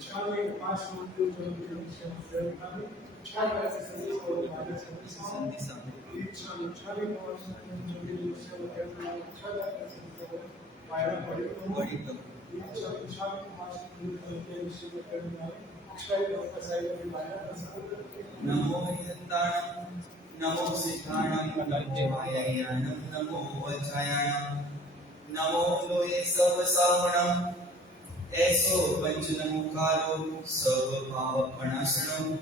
Charlie passed on to the Charlie. Charlie is the legal Charlie was Namo Yantanam, Namo Siddhanam, Namo Ayayanam, Namo Vachayanam, Namo Loye Savasavanam, Eso Panchanamukharo, Sarva Panasanam,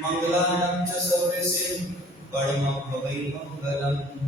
Mangalanam Cha Saurasim, Parama Bhavai Mangalam.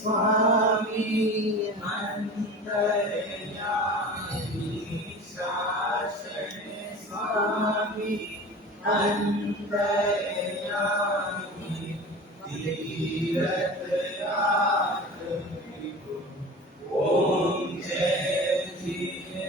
Swami Antarayami Shashani Swami Antarayami Tirathayatami Om Jai Tiraj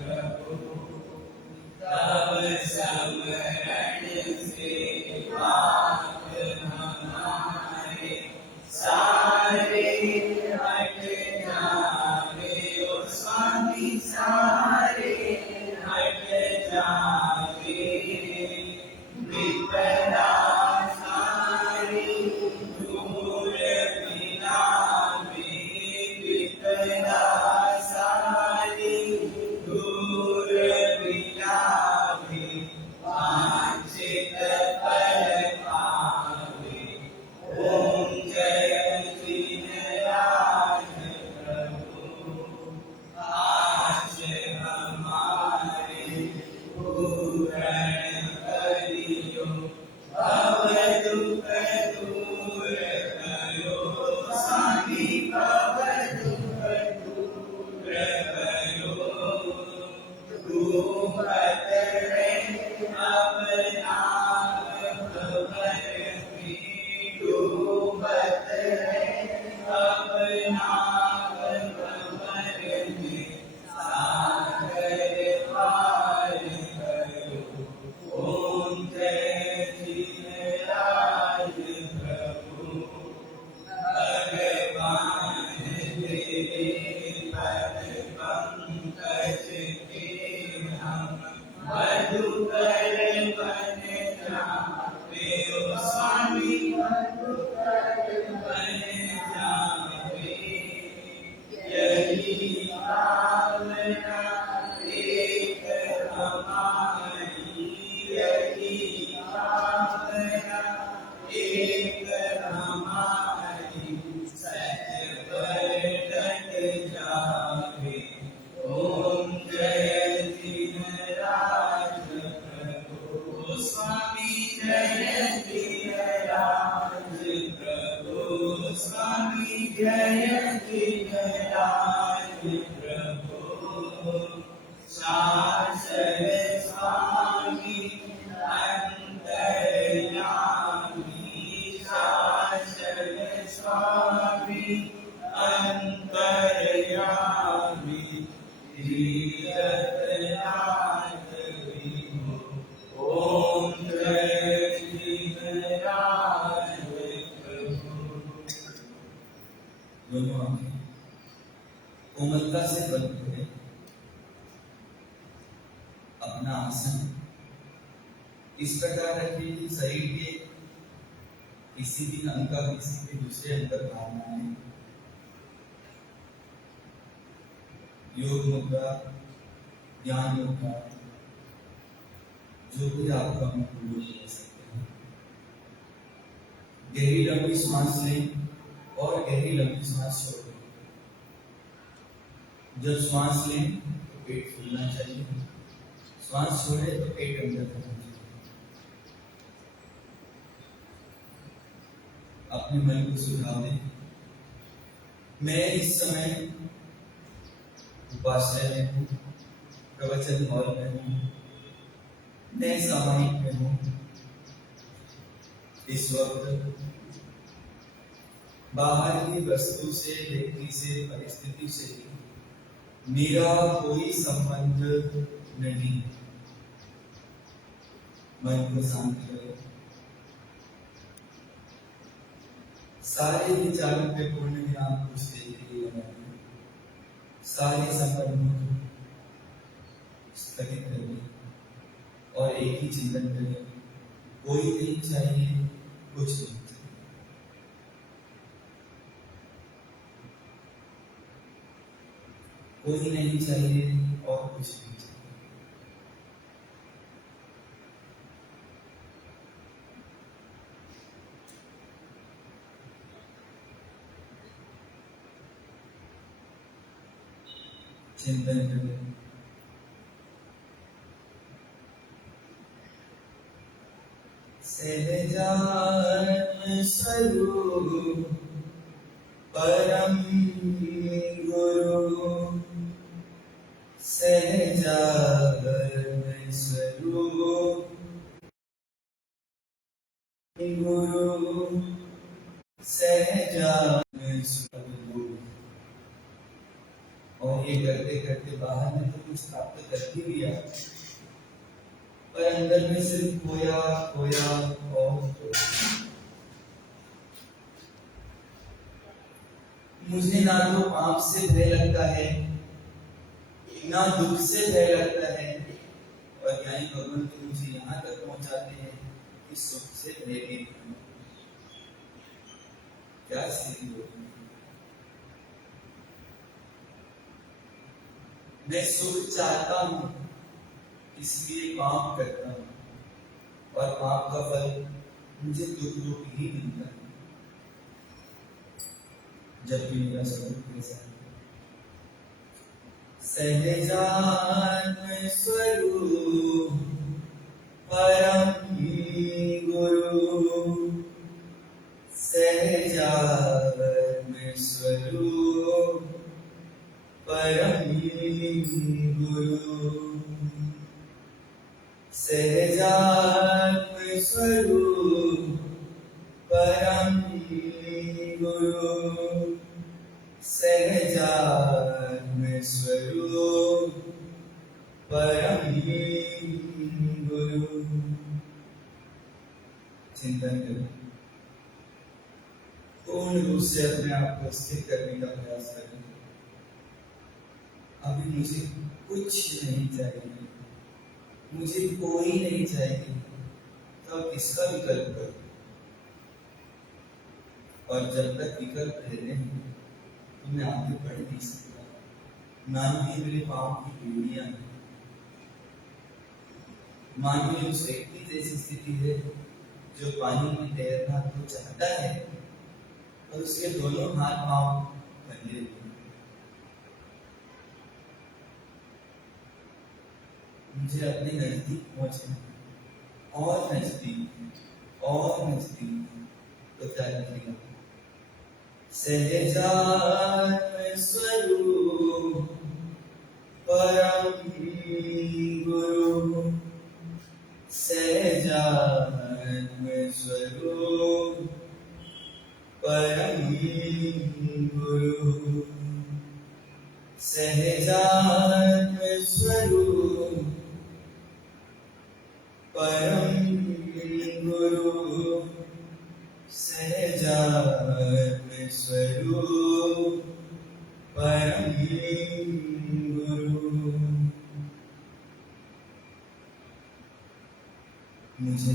Prabhu Hare Hare Hare दोनों आंखें कोमलता से बंद करें। अपना आसन इस प्रकार रखिए कि शरीर के किसी भी अंग का किसी के दूसरे अंग पर भार न आए। योग मुद्रा, ध्यान मुद्रा, जो भी आपका अनुकूल हो सकते हैं। गहरी लंबी सांस लें और गहरी लंबी सांस छोड़ें। जब सांस लें तो पेट फूलना चाहिए, सांस छोड़े तो पेट अंदर करना चाहिए। अपने मन को सुझाव दें, मैं इस समय उपाश्रय में हूँ, प्रवचन हॉल में हूँ, मैं सामायिक में हूँ। इस वक्त बाहर की वस्तु से, व्यक्ति से, परिस्थिति से मेरा कोई संबंध नहीं। मन को शांत करो। सारे विचारों के पूर्ण विराम कुछ देर के लिए लगाएं। सारे संबंधों को स्थगित करें और एक ही चिंतन करें, कोई नहीं चाहिए, कुछ नहीं चाहिए। कोई नहीं चाहिए और कुछ नहीं चाहिए। चिंतन करें, सहजानंद स्वरूप परम गुरु, सहजानंद स्वरूप गुरु, सहजानंद स्वरूप। और ये करते करते बाहर में तो कुछ प्राप्त कर ही लिया, पर अंदर में सिर्फ खोया खोया और खोया। मुझे ना तो पाप से भय लगता है, ना दुख से भय लगता है, और ज्ञानी भगवान तो मुझे यहाँ तक पहुंचाते हैं कि सुख से भयभीत हूं। क्या स्थिति होगी? मैं सुख चाहता हूं, इसलिए पाप करता हूं, और पाप का फल मुझे दुख दुख ही मिलता है। जबकि मेरा स्वरूप कैसा है? सहजात्म स्वरूप परम गुरु, सहजात्म स्वरूप परम गुरु, सहजात्म स्वरूप परम गुरु, सहजात्म स्वरूप परम गुरु। चिंतन करें, पूर्ण रूप से अपने आप को स्थिर करने का प्रयास करें। अभी मुझे कुछ नहीं चाहिए, मुझे कोई नहीं चाहिए, तो किसका विकल्प करो? और जब तक विकल्प रहते हैं तो मैं आगे बढ़ नहीं सकता। मानवीय मेरे पाप की पीढ़ियां हैं। मानवीय उस व्यक्ति जैसी स्थिति है जो पानी में तैरना तो चाहता है और उसके दोनों हाथ पांव बंधे हुए हैं। मुझे अपने नजदीक पहुंचना, और नजदीक और नजदीक, तो क्या लिखेगा? सहजात्म स्वरूप परम गुरु, सहजात्म स्वरूप परम गुरु, सहजात्म स्वरूप परम गुरु, सहजात्म स्वरूप परम गुरु। मुझे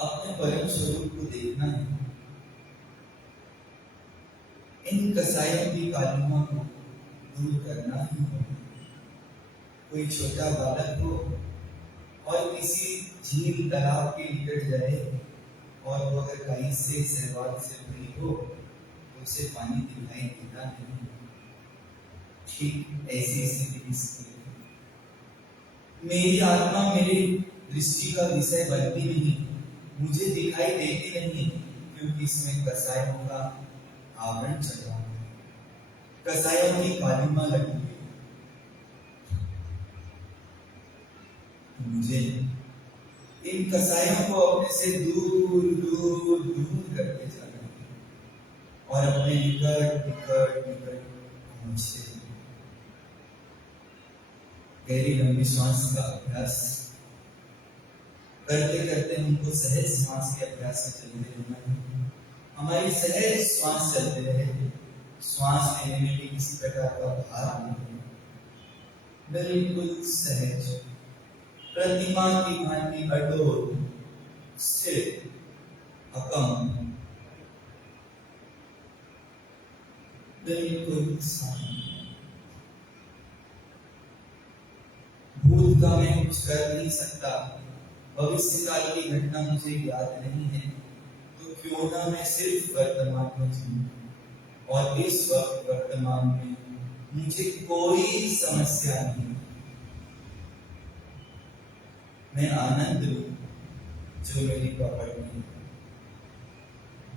अपने परम स्वरूप को देखना है। इन कसायों की कालिमा को दूर करना ही होगा। कोई छोटा बालक हो और किसी झील तालाब के निकट जाए और वो अगर कहीं से सहवाग से भरी हो तो उसे पानी दिखाई देता नहीं। ठीक ऐसी स्थिति इसकी है। मेरी आत्मा मेरी दृष्टि का विषय बनती नहीं, मुझे दिखाई देती नहीं, क्योंकि इसमें कसायों का आवरण चढ़ा हुआ है, कसायों की कालिमा लगी हुई है। मुझे इन कसायों को अपने से दूर दूर दूर करके जाना है और अपने निकट निकट निकट पहुंचते हैं। गहरी लंबी श्वास का अभ्यास करते करते हमको सहज श्वास के अभ्यास से चलते रहना है। हमारी सहज श्वास चलते रहे, श्वास लेने में भी किसी प्रकार का भार नहीं, बिल्कुल सहज, प्रतिमा की भांति अडोल, स्थिर, अकम, बिल्कुल शांत। भूत का मैं कुछ कर नहीं सकता, भविष्य काल की घटना मुझे याद नहीं है, तो क्यों ना मैं सिर्फ वर्तमान में जीऊं। और इस वक्त वर्तमान में मुझे कोई समस्या नहीं, मैं आनंद लूं जो मेरी प्रॉपर्टी है,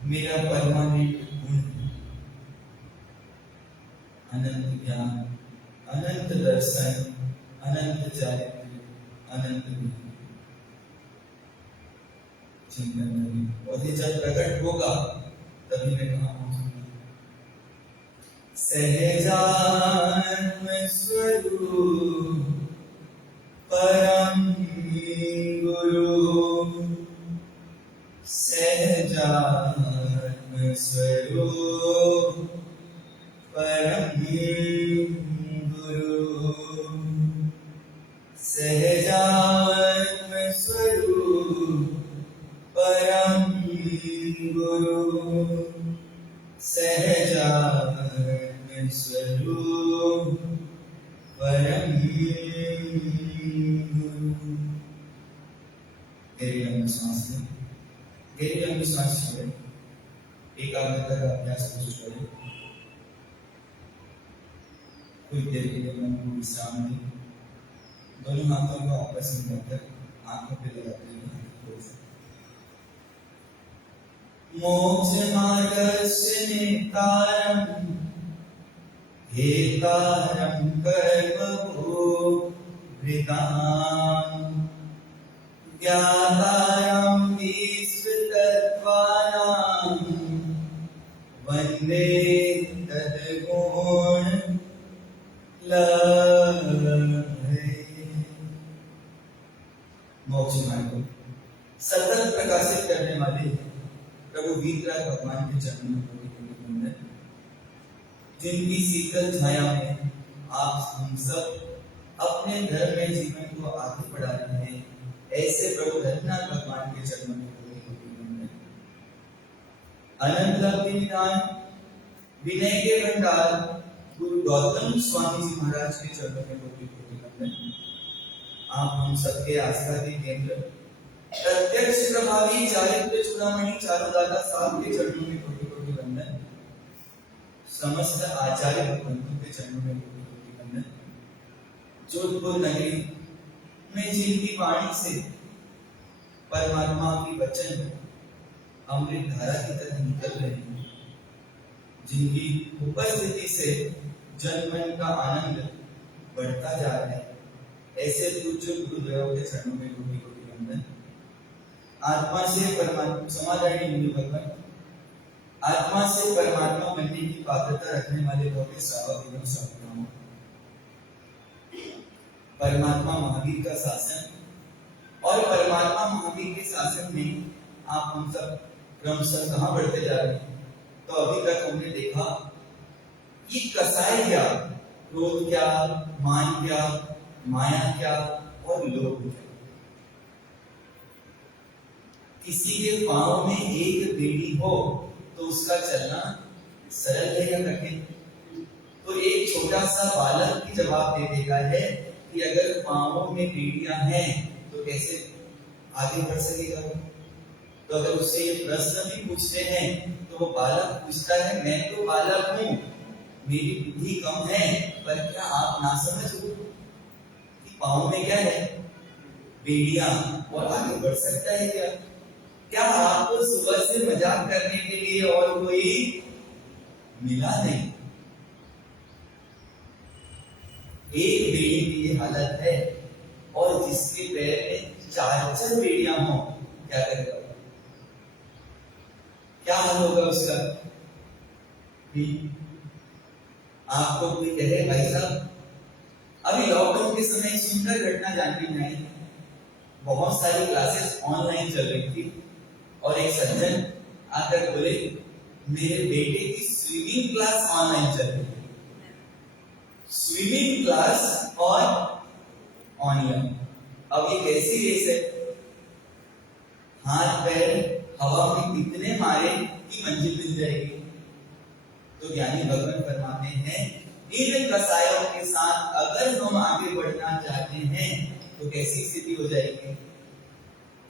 मेरा परमानेंट गुण है। अनंत ज्ञान, अनंत दर्शन, अनंत चारित्र्य, अनंत बुद्धि। चिंतन करें और ये जब प्रकट होगा तभी मैं कहाँ पहुंचूंगा। सहजात्म स्वरूप परम स्वरूप परम गुरु सहजानंद स्वरूप परम गुरु। गहरी लंबी सांस लें, गहरी लंबी सांस छोड़ें, एकाग्रता का अभ्यास कोशिश करें। कुछ देर के लिए मन को विश्राम दें। दोनों हाथों को आपस में रखकर आंखों पे लगाते हुए मोक्ष मार्गस्य नेतारं हेतारं कर्मभोगभृतां ज्ञातारं विश्वतत्त्वानां वन्दे तद्गुण लहरे। मोक्ष मार्ग को सतत प्रकाशित करने वाले प्रभु वीतराग भगवान के चरणों में कोटि कोटि वंदन। जिनकी शीतल छाया में आप हम सब अपने धर्म में जीवन को आगे बढ़ा रहे हैं, ऐसे प्रभु रघुनाथ भगवान के चरणों में कोटि कोटि वंदन। अनंत लक्ष्मी निधान विनय के भंडार गुरु गौतम स्वामी जी महाराज के चरणों में कोटि कोटि वंदन। आप हम सबके आस्था के केंद्र प्रत्यक्ष प्रभावी चारित्र चूड़ामणि चारुदाता साहब के चरणों में कोटि कोटि वंदन। समस्त आचार्य भक्तों के चरणों में कोटि कोटि वंदन। जोधपुर नगरी में जिनकी वाणी से परमात्मा की वचन अमृत धारा की तरह निकल रहे हैं, जिनकी उपस्थिति से जनमन का आनंद बढ़ता जा रहा है, ऐसे पूज्य गुरुदेव के चरणों में कोटि कोटि वंदन। आत्मा से परमात्मा समाधानी मुनि भगवान, आत्मा से परमात्मा बनने की पात्रता रखने वाले भव्य श्रावक एवं श्राविकाओं, परमात्मा महावीर का शासन और परमात्मा महावीर के शासन में आप हम सब क्रमशः कहाँ बढ़ते जा रहे हैं। तो अभी तक हमने देखा ये कसाय क्या, क्रोध क्या, मान क्या, माया क्या और लोभ क्या। किसी के पांव में एक बेड़ी हो तो उसका चलना सरल है या कठिन। तो एक छोटा सा बालक भी जवाब दे देता है कि अगर पांवों में बेड़ियां हैं तो कैसे आगे बढ़ सकेगा। तो अगर उससे ये प्रश्न भी पूछते हैं तो वो बालक पूछता है, मैं तो बालक हूँ, मेरी बुद्धि कम है, पर क्या आप ना समझ हो कि पांव में क्या है, बेड़ियां, और आगे बढ़ सकता है क्या? क्या आपको सुबह से मजाक करने के लिए और कोई मिला नहीं? एक बेड़ी की ये हालत है, और जिसके पैर में 4 बेड़ियां हो, क्या करेगा? क्या हाल होगा उसका? आपको कोई कहे, भाई साहब अभी लॉकडाउन के समय सुंदर घटना जानने में आई, बहुत सारी क्लासेस ऑनलाइन चल रही थी और एक सज्जन आकर बोले, मेरे बेटे की स्विमिंग क्लास ऑनलाइन चल रही है। स्विमिंग क्लास और ऑनलाइन, अब ये कैसी रेस है? हाथ पैर हवा में कितने मारे कि मंजिल मिल जाएगी। तो ज्ञानी भगवान फरमाते हैं, इन कसायों के साथ अगर हम आगे बढ़ना चाहते हैं तो कैसी स्थिति हो जाएगी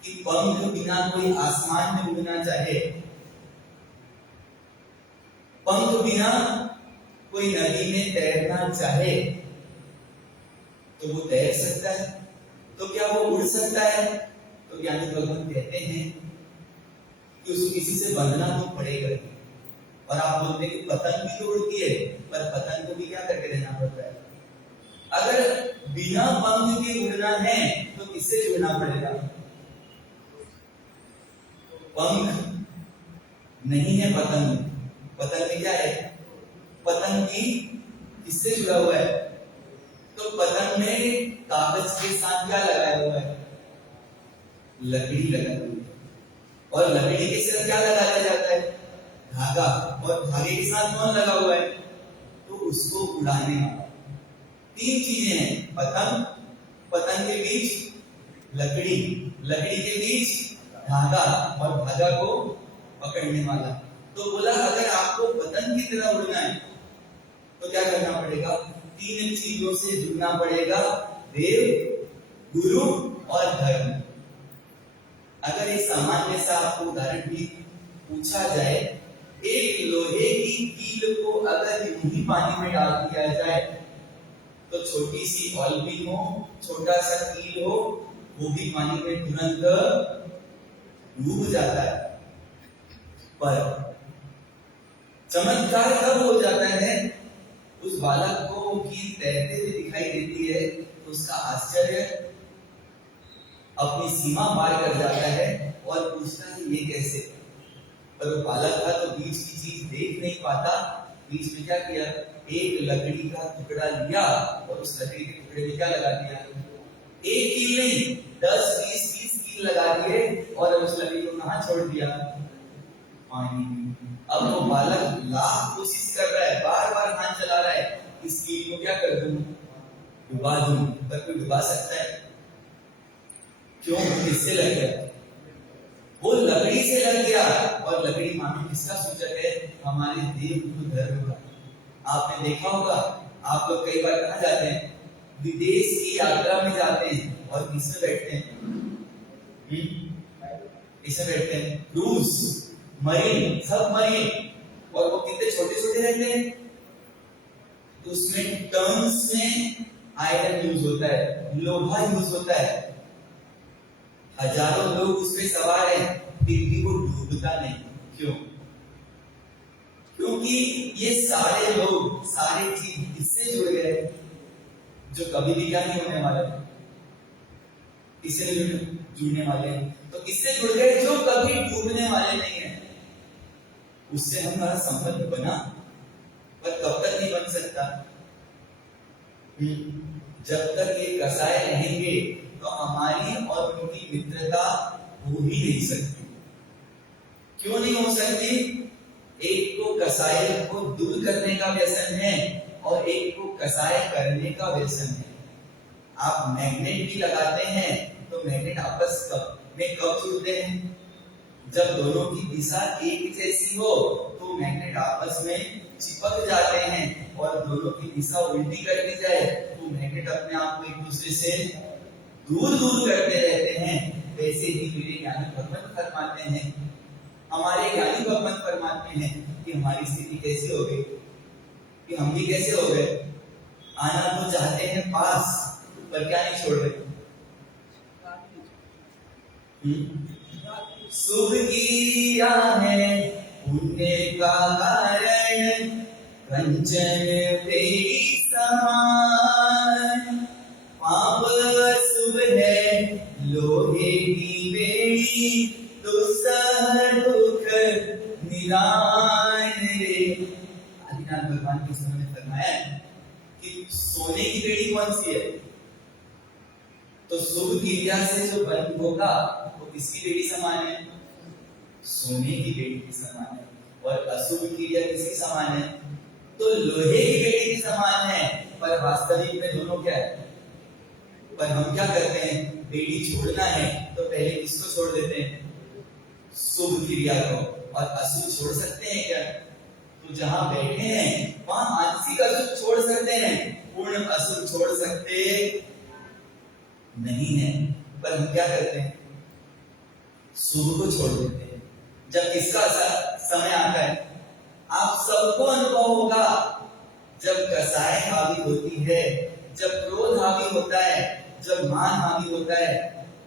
कि पंख बिना कोई आसमान में उड़ना चाहे, पंख बिना कोई नदी में तैरना चाहे तो वो तैर सकता है? तो क्या वो उड़ सकता है? तो ज्ञानी भगवान कहते हैं कि उसको किसी से बंधना तो पड़ेगा। और आप बोलते हैं कि पतंग भी तो उड़ती है, पर पतंग को भी क्या करके रहना पड़ता है? अगर बिना पंख के उड़ना है तो किससे जुड़ना पड़ेगा? पंख नहीं है पतंग, पतंग में क्या है? पतंग की किससे जुड़ा हुआ है? तो पतंग में कागज के साथ क्या लगाया हुआ है? लकड़ी लगा हुई है। और लकड़ी के साथ क्या लगाया जाता है? धागा। और धागे के साथ कौन लगा हुआ है? तो उसको उड़ाने वाला। 3 चीजें हैं, पतंग, पतंग के बीच लकड़ी लकड़ी के बीच धागा और धागा को पकड़ने वाला। तो बोला अगर आपको पतंग की तरह उड़ना है तो क्या करना पड़ेगा? 3 चीजों से जुड़ना पड़ेगा, देव, गुरु और धर्म। अगर इस सामान्य सा आपको उदाहरण भी पूछा जाए, एक लोहे की कील को अगर यूं ही पानी में डाल दिया जाए तो छोटी सी ऑलबी हो, छोटा सा कील हो, वो भी पानी में तुरंत डूब जाता है। पर चमत्कार कब हो जाता है? उस बालक को वो कील तैरते हुए दिखाई देती है तो उसका आश्चर्य अपनी सीमा पार कर जाता है और पूछता है ये कैसे? पर वो बालक था तो बीच की चीज देख नहीं पाता। बीच में क्या किया? एक लकड़ी का टुकड़ा लिया और उस लकड़ी के टुकड़े में क्या लगा दिया? एक कील नहीं, 10, 20, 30 कील लगा दिए और उस लकड़ी को कहां छोड़ दिया? पानी में। अब वो बालक लाख कोशिश कर रहा है, बार बार हाथ चला रहा है, इस कील को क्या कर दूं? डुबा दूं। पर कोई डुबा सकता है? क्यों? किससे लग गया? वो लकड़ी से लग गया। और लकड़ी मानो किसका सूचक है? हमारे देव गुरु धर्म का। आपने देखा होगा, आप लोग कई बार कहाँ जाते हैं? विदेश की यात्रा में जाते हैं और किसमें बैठते हैं? किसमें बैठते हैं? क्रूज, मरीन, सब मरीन। और वो कितने छोटे छोटे रहते हैं, तो उसमें टर्म्स में आयरन यूज होता है, लोहा यूज होता है। हजारों लोग उस पे सवार हैं, फिर भी वो डूबता नहीं। क्यों? क्योंकि ये सारे लोग, सारे चीज किससे जुड़ गए? जो कभी भी क्या नहीं होने वाले, किससे जुड़ने वाले? तो किससे जुड़ गए? जो कभी डूबने वाले नहीं है। उससे हमारा संबंध बना, पर कब तक नहीं बन सकता? जब तक ये कसाय रहेंगे तो हमारी और उनकी मित्रता हो ही नहीं सकती। क्यों नहीं हो सकती? एक को कसाय को दूर करने का व्यसन है और एक को कसाय करने का व्यसन है। आप मैग्नेट भी लगाते हैं तो मैग्नेट आपस में कब जुड़ते हैं? जब दोनों की दिशा एक जैसी हो तो मैग्नेट आपस में चिपक जाते हैं, और दोनों की दिशा उल्टी कर दी जाए तो मैग्नेट अपने आप को एक दूसरे से दूर दूर करते रहते हैं। वैसे ही मेरे ज्ञानी भगवान फरमाते हैं, हमारे ज्ञानी भगवान फरमाते हैं कि हमारी स्थिति कैसे हो गई, कि हम भी कैसे हो गए? आना तो चाहते हैं पास, पर क्या नहीं छोड़ रहे? शुभ किया है पुण्य का कारण, कंचन बेड़ी समान। पाप शुभ है लोहे की बेड़ी, दुस्सह दुख निदान रे। आदिनाथ भगवान के समय में फरमाया कि सोने की बेड़ी कौन सी है? तो शुभ क्रिया से जो बंद होगा वो किसकी बेड़ी समान है? सोने की बेड़ी के समान है। और अशुभ क्रिया किसकी समान है? तो लोहे की बेड़ी के समान है। पर वास्तविक में दोनों क्या है? पर हम क्या करते हैं? बेड़ी छोड़ना है तो पहले किसको छोड़ देते हैं? शुभ क्रिया को। और अशुभ छोड़ सकते हैं क्या? तो जहां बैठे हैं वहां आंशिक अशुभ छोड़ सकते हैं, पूर्ण अशुभ छोड़ सकते नहीं है। पर हम क्या करते हैं? शुभ को छोड़ देते हैं। जब इसका समय आता है, आप सबको अनुभव होगा, जब कसाय हावी होती है, जब क्रोध हावी होता है, जब मान हावी होता है,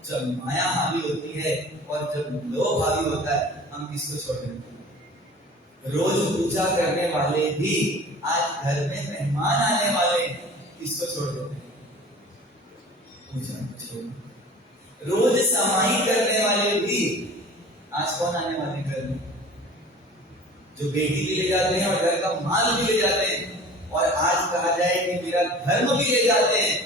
जब माया हावी होती है और जब लोभ हावी होता है, हम किसको छोड़ देते हैं? रोज पूजा करने वाले भी आज घर में मेहमान आने वाले किसको छोड़ देते हैं? पूजा छोड़। रोज समाई करने वाले भी आज कौन आने वाले घर में? जो बेटी भी ले जाते हैं और घर का माल भी ले जाते हैं, और आज कहा जाए कि मेरा धर्म भी ले जाते हैं।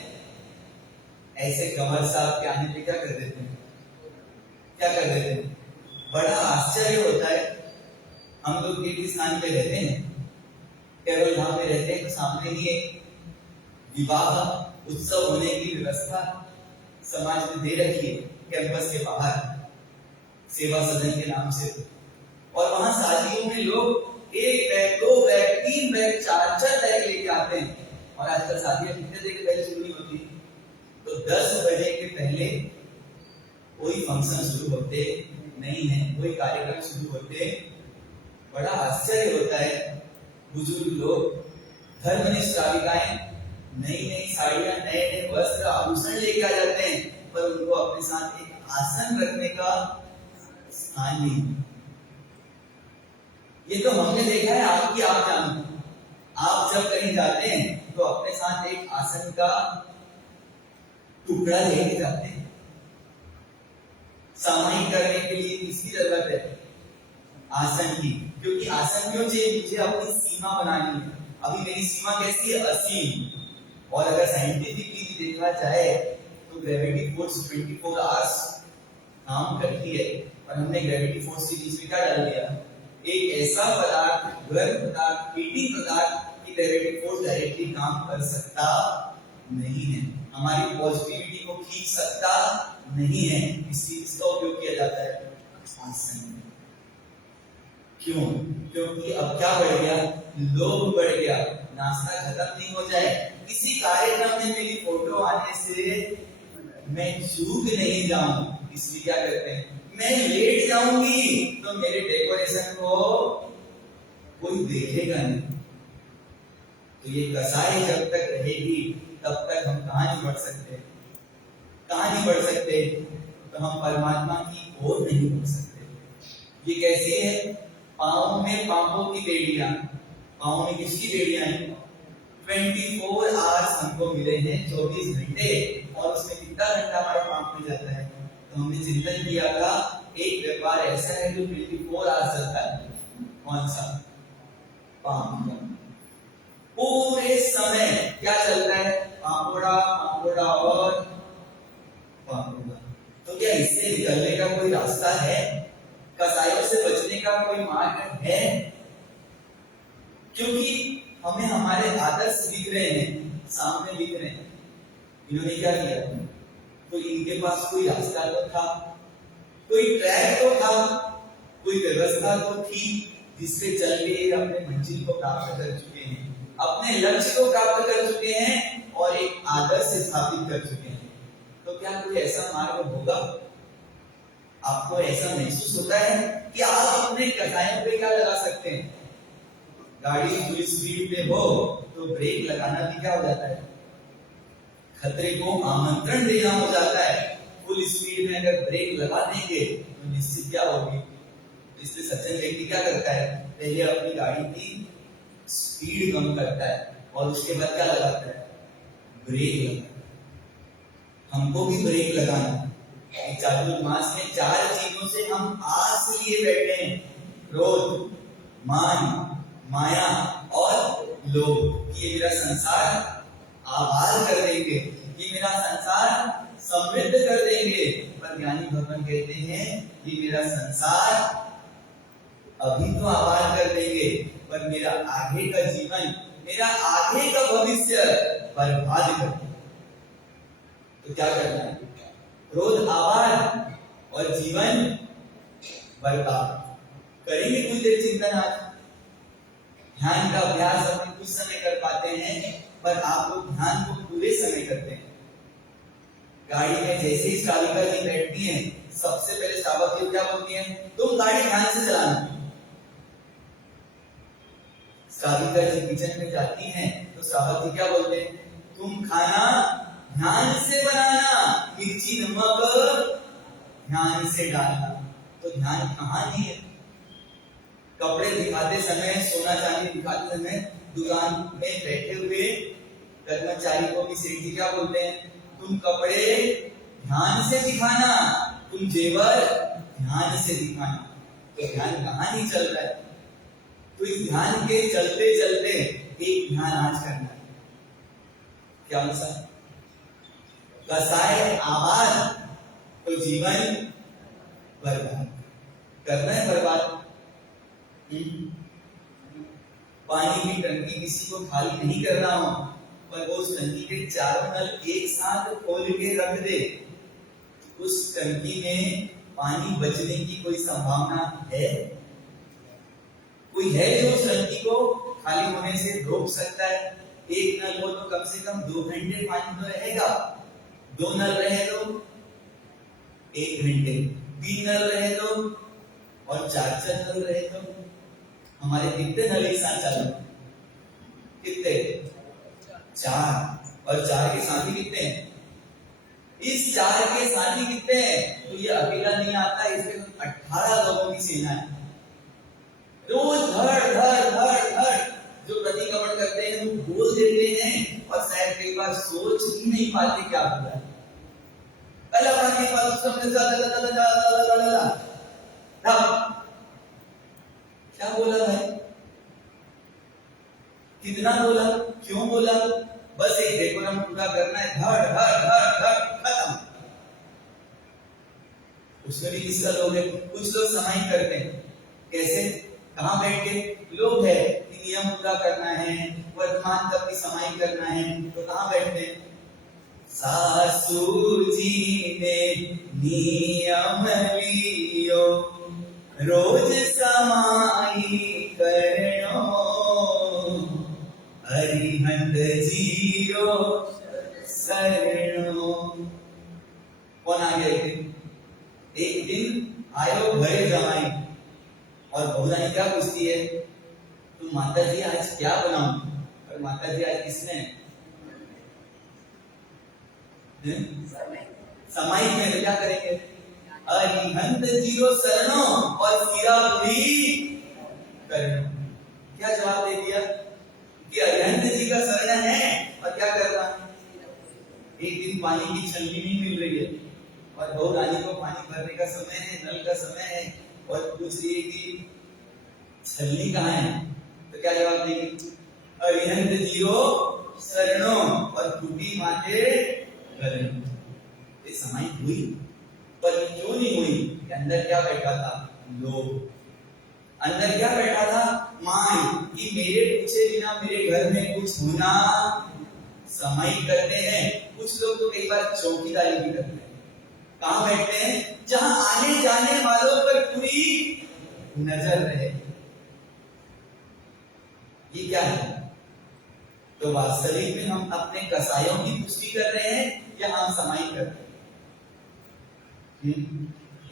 ऐसे कंवर साहब के आने पे क्या कर देते हैं? क्या कर देते हैं? बड़ा आश्चर्य होता है। हम लोग तीर्थ स्थान पे रहते हैं, केवल धाम में रहते हैं, तो सामने ही एक विवाह उत्सव होने की व्यवस्था समाज में दे रखी है। कैंपस के बाहर सेवा सदन के नाम से, और वहां शादियों में लोग 1 बैग 2 बैग 3 बैग 4 बैग लेके आते हैं। और आजकल शादियां कितने देर के पहले शुरू नहीं होती, तो 10 बजे के पहले कोई फंक्शन शुरू होते नहीं है, कोई कार्यक्रम शुरू होते। बड़ा आश्चर्य होता है, बुजुर्ग लोग, धर्मनिष्ठ श्राविकाएं नई नई साड़ियां, नए नए वस्त्र आभूषण लेके आ जाते हैं, पर उनको अपने साथ एक आसन रखने का स्थान नहीं। ये तो हमने देखा है, आपकी आप जानते, आप जब कहीं जाते हैं तो अपने साथ एक आसन का टुकड़ा लेके जाते हैं। सामायिक करने के लिए किसकी जरूरत है? आसन की। क्योंकि आसन क्यों चाहिए? मुझे अपनी सीमा बनानी है। अभी मेरी सीमा कैसी है? असीम। और अगर साइंटिफिकली देखा जाए तो ग्रेविटी फोर्स 24 आवर्स काम करती है, और हमने ग्रेविटी फोर्स के बीच में क्या डाल दिया? एक ऐसा पदार्थ, गर्म पदार्थ, हीटिंग पदार्थ कि ग्रेविटी फोर्स डायरेक्टली काम कर सकता नहीं है, हमारी पॉजिटिविटी को खींच सकता नहीं है। इसका उपयोग किया जाता है आसन। क्यों? क्योंकि अब क्या बढ़ गया? लोभ बढ़ गया। नाश्ता खत्म नहीं हो जाए, किसी कार्यक्रम में मेरी फोटो आने से मैं चूक नहीं जाऊं, इसलिए क्या करते हैं? मैं लेट जाऊंगी तो मेरे डेकोरेशन को कोई देखेगा नहीं। तो ये कसाई जब तक रहेगी तब तक हम कहां नहीं बढ़ सकते, कहां नहीं बढ़ सकते, तो हम परमात्मा की ओर नहीं बढ़ सकते। ये कैसी है? पांव में पांपों की बेड़ियां, पांव में किसकी बेड़ियां हैं? 24 आवर्स हमको मिले हैं, 24 घंटे, और उसमें कितना घंटा हमारे पांव में जाता है? तो हमने चिंतन किया था, एक व्यापार ऐसा है जो 24 आवर्स चलता है। कौन सा? पांव का। पूरे समय क्या चलता है? पांपोड़ा, पांपोड़ा और पांपोड़ा। तो क्या इससे निकलने का कोई रास्ता है? कसाइयों से बचने का कोई मार्ग है? क्योंकि हमें हमारे आदर्श दिख रहे हैं, सामने दिख रहे हैं। इन्होंने क्या किया? तो इनके पास कोई रास्ता तो था, कोई ट्रैक तो था, कोई व्यवस्था तो थी, जिससे चल के अपने मंजिल को प्राप्त कर चुके हैं, अपने लक्ष्य को प्राप्त कर चुके हैं, और एक आदर्श स्थापित कर चुके हैं। तो क्या कोई ऐसा मार्ग होगा? आपको ऐसा महसूस होता है कि आप अपने कसायों पे क्या लगा सकते हैं? गाड़ी फुल स्पीड पे हो तो ब्रेक लगाना भी क्या हो जाता है? खतरे को आमंत्रण देना हो जाता है। फुल स्पीड में अगर ब्रेक लगा देंगे तो निश्चित क्या होगी? इसलिए सज्जन व्यक्ति क्या करता है? पहले अपनी गाड़ी की स्पीड कम करता है, और उसके बाद क्या लगाता है? ब्रेक लगाता है। हमको भी ब्रेक लगाना है। चातुर्मास में 4 चीजों से हम आस लिए बैठे हैं, क्रोध, मान, माया और लोभ। ये मेरा संसार आबाद कर देंगे, ये मेरा संसार समृद्ध कर देंगे। पर ज्ञानी भगवान कहते हैं ये मेरा संसार अभी तो आबाद कर देंगे, पर मेरा आगे का जीवन, मेरा आगे का भविष्य बर्बाद कर देंगे। तो क्या करना है? क्रोध आबाद और जीवन बर्बाद। करेंगे कुछ देर चिंतन। आज ध्यान का अभ्यास अपन कुछ समय कर पाते हैं, पर आप लोग ध्यान को पूरे समय करते हैं। गाड़ी में जैसे ही श्राविका जी बैठती हैं, सबसे पहले श्रावक जी क्या बोलती हैं? तुम गाड़ी ध्यान से चलाना। श्राविका जी किचन में जाती हैं तो श्रावक जी क्या बोलते हैं? तुम खाना ध्यान से बनाना, मिर्ची नमक ध्यान से डालना। तो ध्यान कहाँ नहीं है? कपड़े दिखाते समय, सोना चांदी दिखाते समय दुकान में बैठे हुए कर्मचारी को भी सेठ जी क्या बोलते हैं? तुम कपड़े ध्यान से दिखाना, तुम जेवर ध्यान से दिखाना। तो ध्यान कहाँ नहीं चल रहा है? तो इस ध्यान के चलते चलते एक ध्यान आज करना है। क्या सा? कसाय आबाद तो जीवन बर्बाद करना है। बर्बाद पानी की टंकी किसी को खाली नहीं करना हो, पर वो उस टंकी के चारों नल एक साथ खोल के रख दे, उस टंकी में पानी बचने की कोई संभावना है? कोई है जो उस टंकी को खाली होने से रोक सकता है? एक नल हो तो कम से कम 2 घंटे पानी तो रहेगा, 2 नल रहे तो 1 घंटे, 3 नल रहे तो, और 4 नल रहे तो हमारे कितने नल एक साथ चालू? कितने? 4। और 4 के साथी कितने हैं? इस 4 के साथी कितने हैं? तो ये अकेला नहीं आता, इसमें 18 लोगों की सेना है। रोज धड़ धड़ धड़ धड़ जो प्रतिक्रमण करते हैं वो बोल देते हैं और शायद कई बार सोच ही नहीं पाते क्या हो रहा है। क्या बोला भाई? कितना बोला? क्यों बोला? बस एक डेकोरम पूरा करना है, धड़ धड़ धड़ धड़ खत्म। उसमें भी किसका लोग है? कुछ लोग समाई करते हैं। कैसे? कहां बैठ के? लोग है कि नियम पूरा करना है, वर्तमान तक की समाई करना है, तो कहां बैठते हैं? सासू जी ने नियम लियो, रोज समाई करो, अरिहंत जीरो शरणो। कौन आ गया? एक दिन आयो घरे जमाई और बहुरानी क्या पूछती है? तुम माता जी आज क्या बनाऊं? और माता जी आज किसने समाई में तो क्या करेंगे? अरिहंत जीरो शरणो और सिरा बुरी करो। क्या जवाब दे दिया कि अरिहंत जी का शरण है और क्या करना? एक दिन पानी की छलनी नहीं मिल रही है और बहुरानी को पानी भरने का समय है, नल का समय है, और पूछ रही है कि छलनी कहाँ है? तो क्या जवाब देगी? अरिहंत जीरो शरणो और टूटी माते करण। ये समाई हुई, पर क्यों नहीं हुई? अंदर क्या बैठा था? लोभ। अंदर क्या बैठा था? माय, कि मेरे पूछे बिना मेरे घर में कुछ होना। समाई करते हैं कुछ लोग तो कई बार चौकीदारी भी करते हैं। कहां बैठते हैं? जहां आने जाने वालों पर पूरी नजर रहे। ये क्या है? तो वास्तविक में हम अपने कसायों की पुष्टि कर रहे हैं या हम समाई कर रहे हैं?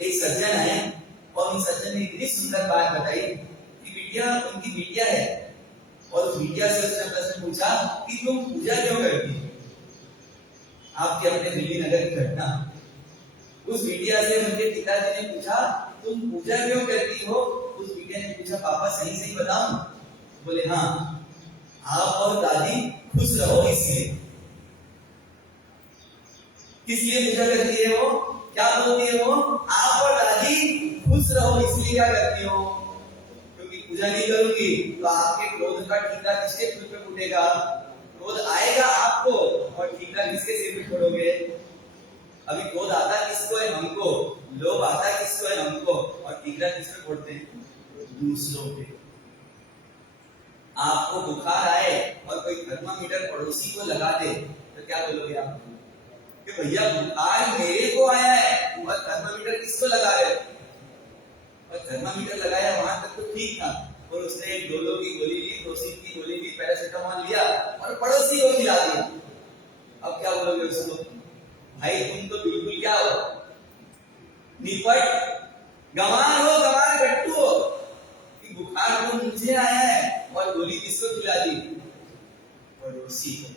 एक सज्जन है और उन सज्जन ने इतनी सुंदर बात बताई कि बिटिया, उनकी बिटिया है, और उस बिटिया से उसने प्रश्न पूछा कि तुम पूजा क्यों करती हो? आपके अपने दिल्ली नगर की घटना। उस बिटिया से उनके पिताजी ने पूछा तुम पूजा क्यों करती हो? उस बिटिया ने पूछा पापा सही सही बताऊं? बोले हाँ, आप और दादी खुश रहो इसलिए। किस लिए पूजा करती है वो? क्या बोलती है वो? आप और दादी खुश रहो इसलिए क्या करती हो? क्योंकि पूजा नहीं करूंगी तो आपके क्रोध का टीका किसके सिर पे फूटेगा? क्रोध आएगा आपको और टीका किसके सिर पे छोड़ोगे? अभी क्रोध आता किसको है? हमको। लोभ आता किसको है? हमको। और टीका किस पे फोड़ते हैं? दूसरों पे। आपको बुखार आए और कोई थर्मामीटर पड़ोसी को लगा दे तो क्या बोलोगे आप? कि भैया बुखार मेरे को आया है और थर्मामीटर किसको लगा रहे? और थर्मामीटर लगाया वहां तक तो ठीक था, और उसने एक डोलो की गोली ली, क्रोसिन की गोली ली, पैरासिटामोल लिया और पड़ोसी को खिला दिया। अब क्या बोलोगे उसको? भाई तुम तो बिल्कुल क्या हो? निपट, गंवार हो, गंवार गट्टू हो कि बुखार तो मुझे आया है और गोली किसको खिला दी? पड़ोसी को।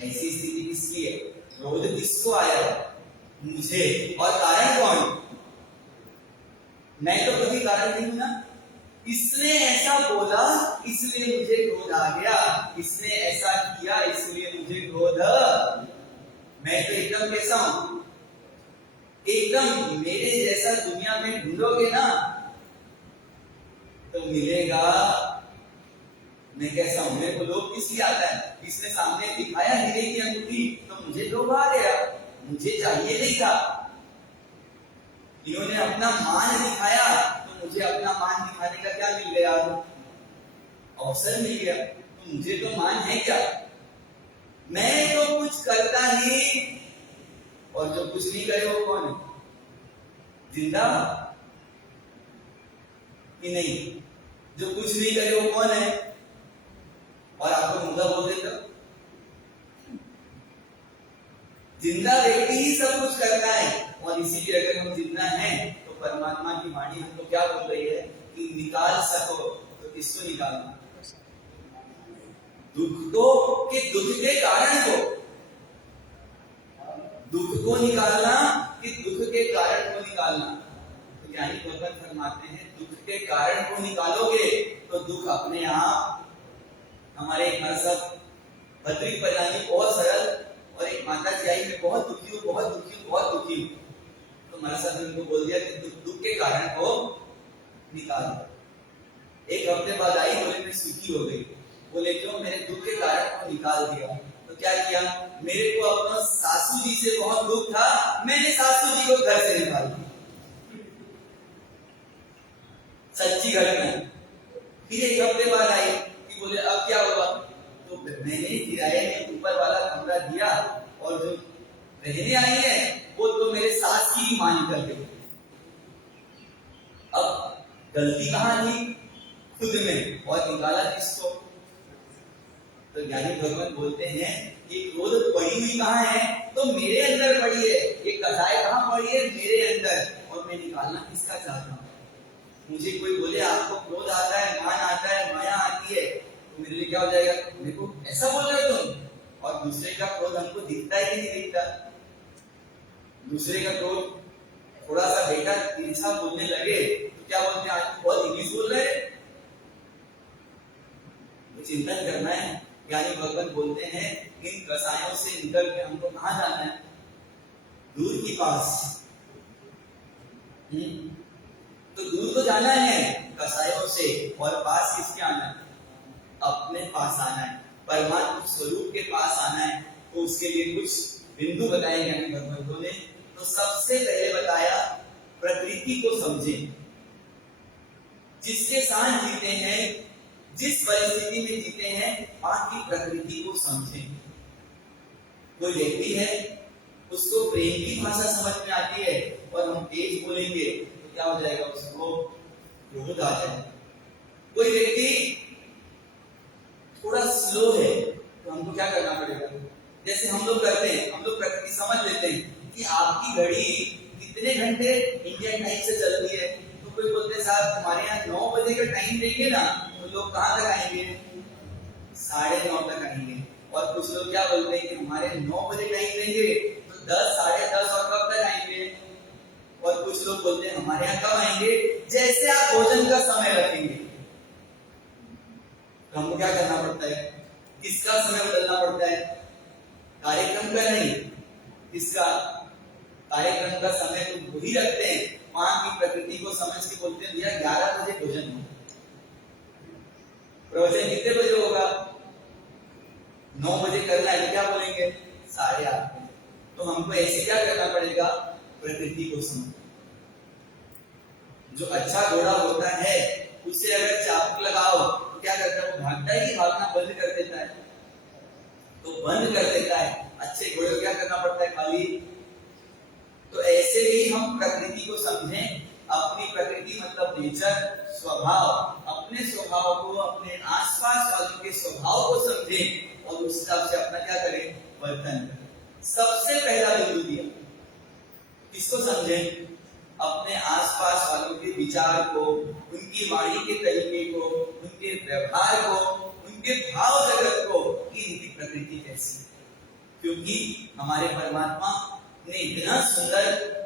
ऐसी स्थिति किसकी है? क्रोध किसको आया? मुझे। और कारण कौन? मैं तो कभी कारण नहीं हूं ना। इसने ऐसा बोला इसलिए मुझे क्रोध आ गया, इसने ऐसा किया इसलिए मुझे क्रोध। मैं तो एकदम कैसा हूं? एकदम मेरे जैसा दुनिया में ढूंढोगे ना तो मिलेगा। मैं कैसा हूं? मेरे को लोभ किस लिए आता है? इसने सामने दिखाया हीरे की अंगूठी तो मुझे लोभ आ गया, मुझे चाहिए नहीं था। इन्होंने अपना मान दिखाया तो मुझे अपना मान दिखाने का क्या मिल गया? अवसर मिल गया। तो मुझे तो मान है क्या? मैं तो कुछ करता ही और जो कुछ नहीं करे वो कौन है? जिंदा कि नहीं? जो कुछ नहीं करे वो कौन है? और आपको मुर्दा बोल देता। जिंदा व्यक्ति ही सब कुछ करता है, और इसीलिए अगर हम जिंदा हैं तो परमात्मा की वाणी हमको क्या बोल रही है कि निकाल सको तो किसको निकालना? दुख को, कि दुख के कारण को, दुख को निकालना कि दुख के कारण को निकालना? तो ज्ञानी भगवान फरमाते हैं दुख के कारण को निकालोगे तो दुख अपने आप। हमारे एक सब भद्री पजानी बहुत सरल, और एक माता जी आई, मैं बहुत दुखी हूँ, बहुत दुखी हूँ, बहुत दुखी हूँ। तो महाराज ने उनको बोल दिया कि दुख के कारण को निकालो। एक हफ्ते बाद आई, बोले मैं सुखी हो गई। बोले क्यों? मेरे दुख के कारण को निकाल दिया। तो क्या किया? मेरे को अपना सासू जी से बहुत दुख था, मैंने सासू जी को घर से निकाल दिया। सच्ची घटना। फिर एक हफ्ते बाद आई कि बोले अब क्या होगा? तो मैंने किराए में ऊपर वाला कमरा दिया, और जो रहने आई है वो तो मेरे सास की मान कर गई। अब गलती कहां थी? खुद में, और निकाला किसको? तो ज्ञानी भगवान बोलते हैं कि क्रोध पड़ी हुई कहां है? तो मेरे अंदर पड़ी है। ये कसाई कहां पड़ी है? मेरे अंदर। और मैं निकालना किसका चाहता हूं? मुझे कोई बोले आपको क्रोध आता है, मान आता है, माया आती है, तो मेरे लिए क्या हो जाएगा? मेरे को ऐसा बोल रहे हो तुम? और दूसरे का क्रोध हमको दिखता है कि नहीं दिखता? दूसरे का क्रोध थोड़ा सा बेटा तिरछा बोलने लगे तो क्या बोलते हैं? आज बहुत इंग्लिश बोल रहे हैं। तो चिंतन करना है। ज्ञानी भगवान बोलते हैं इन कसायों से निकल के हमको कहां जाना है? दूर के पास। तो दूर तो जाना है कसायों से, और पास किसके आना है? अपने पास आना है, परमात्मा स्वरूप के पास आना है। तो उसके लिए कुछ बिंदु बताए ज्ञानी भगवंतों ने। तो सबसे पहले बताया प्रकृति को समझें। जिसके साथ जीते हैं, जिस परिस्थिति में जीते हैं, बाकी प्रकृति को समझें। कोई व्यक्ति है, उसको प्रेम की भाषा समझ में आती है, और हम तेज बोलेंगे तो क्या हो जाएगा? उसको क्रोध आ जाएगा। कोई व्यक्ति थोड़ा स्लो है तो हमको क्या करना पड़ेगा? जैसे हम लोग करते हैं, हम लोग प्रकृति समझ लेते हैं कि आपकी घड़ी कितने घंटे इंडियन टाइम से चलती है। तो कोई बोलते हैं साहब हमारे यहाँ 9 बजे का टाइम देंगे ना, तो लोग कहाँ तक आएंगे? 9:30 तक आएंगे। और कुछ लोग क्या बोलते हैं कि हमारे 9 बजे टाइम देंगे तो 10, 10:30 और कब तक आएंगे? और कुछ लोग बोलते हैं हमारे यहाँ कब आएंगे? जैसे आप भोजन का समय रखेंगे। तो हमको क्या करना पड़ता है? किसका समय बदलना पड़ता है? कार्यक्रम का नहीं, किसका? कार्यक्रम का समय तो वही रखते हैं। वहां की प्रकृति को समझ के बोलते हैं भैया 11 बजे भोजन हो। प्रवचन कितने बजे होगा? 9 बजे करना है तो क्या बोलेंगे? 8:30 बजे। तो हमको ऐसे क्या करना पड़ेगा? प्रकृति को समझ। जो अच्छा घोड़ा होता है उससे अगर चाबुक लगाओ तो क्या करता है? वो भागता है कि भागना बंद कर देता है? तो बंद कर देता है। अच्छे घोड़े को क्या करना पड़ता है? खाली। तो ऐसे ही हम प्रकृति को समझें। अपनी प्रकृति मतलब नेचर, स्वभाव, अपने स्वभाव को, अपने आसपास वालों के स्वभाव को समझें, और उस हिसाब से अपना क्या करें? वर्तन करें। सबसे पहला बिंदु दिया, किसको समझें? अपने आसपास वालों के विचार को, उनकी वाणी के तरीके को, उनके व्यवहार को, उनके भाव जगत को, कि इनकी प्रकृति कैसी है। क्योंकि हमारे परमात्मा ने इतना सुंदर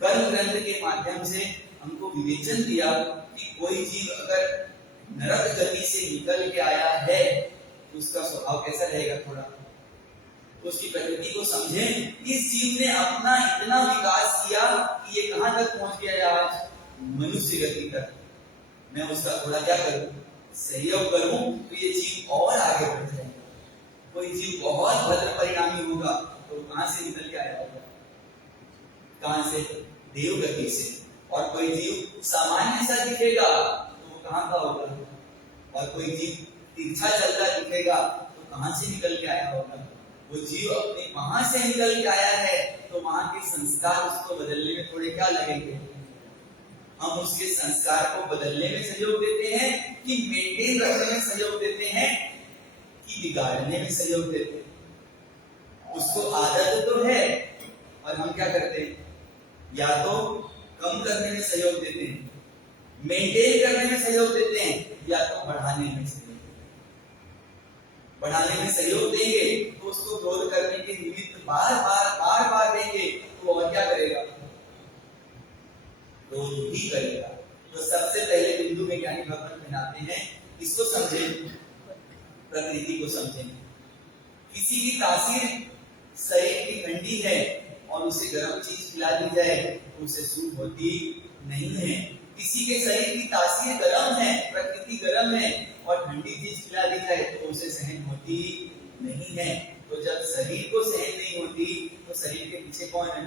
कर्म ग्रंथ के माध्यम से हमको विवेचन दिया कि कोई जीव अगर नरक गति से निकल के आया है तो उसका स्वभाव कैसा रहेगा? थोड़ा तो उसकी प्रकृति को समझें। इस जीव ने अपना इतना विकास किया कि ये कहां तक पहुंच गया है आज? मनुष्य गति तक। मैं उसका थोड़ा क्या करूं? सहयोग करूं तो ये जीव और आगे बढ़ जाएगा। कोई जीव बहुत भद्र परिणामी होगा तो कहां से निकल के आया होगा? कहां से? देव गति से। और कोई जीव सामान्य सा दिखेगा तो वो कहां का होगा? और कोई जीव तिरछा चलता दिखेगा तो कहां से निकल के आया होगा? वो जीव अपने वहां से निकल के आया है तो तो वहां के संस्कार उसको बदलने में थोड़े क्या लगेंगे। हम उसके संस्कार को बदलने में सहयोग देते हैं कि मेंटेन रखने में सहयोग देते हैं कि बिगाड़ने में सहयोग देते हैं। उसको आदत तो है और हम क्या करते हैं, या तो कम करने में सहयोग देते हैं, मेंटेन करने में सहयोग देते हैं, या तो बढ़ाने में सहयोग देते हैं। बढ़ाने में सहयोग देंगे तो उसको ग्रोथ करने के निमित्त बार बार देंगे तो और क्या करेगा, ग्रोथ ही करेगा। तो सबसे पहले बिंदु में ज्ञानी भगवान बनाते हैं, इसको समझें, प्रकृति को समझें। किसी की तासीर शरीर की ठंडी है और उसे गर्म चीज खिला दी जाए तो उसे सूट होती नहीं है। किसी के शरीर की तासीर गर्म है, प्रकृति गर्म है और ठंडी चीज खिला दी जाए तो उसे सहन होती नहीं है। तो जब शरीर को सहन नहीं होती तो शरीर के पीछे कौन है,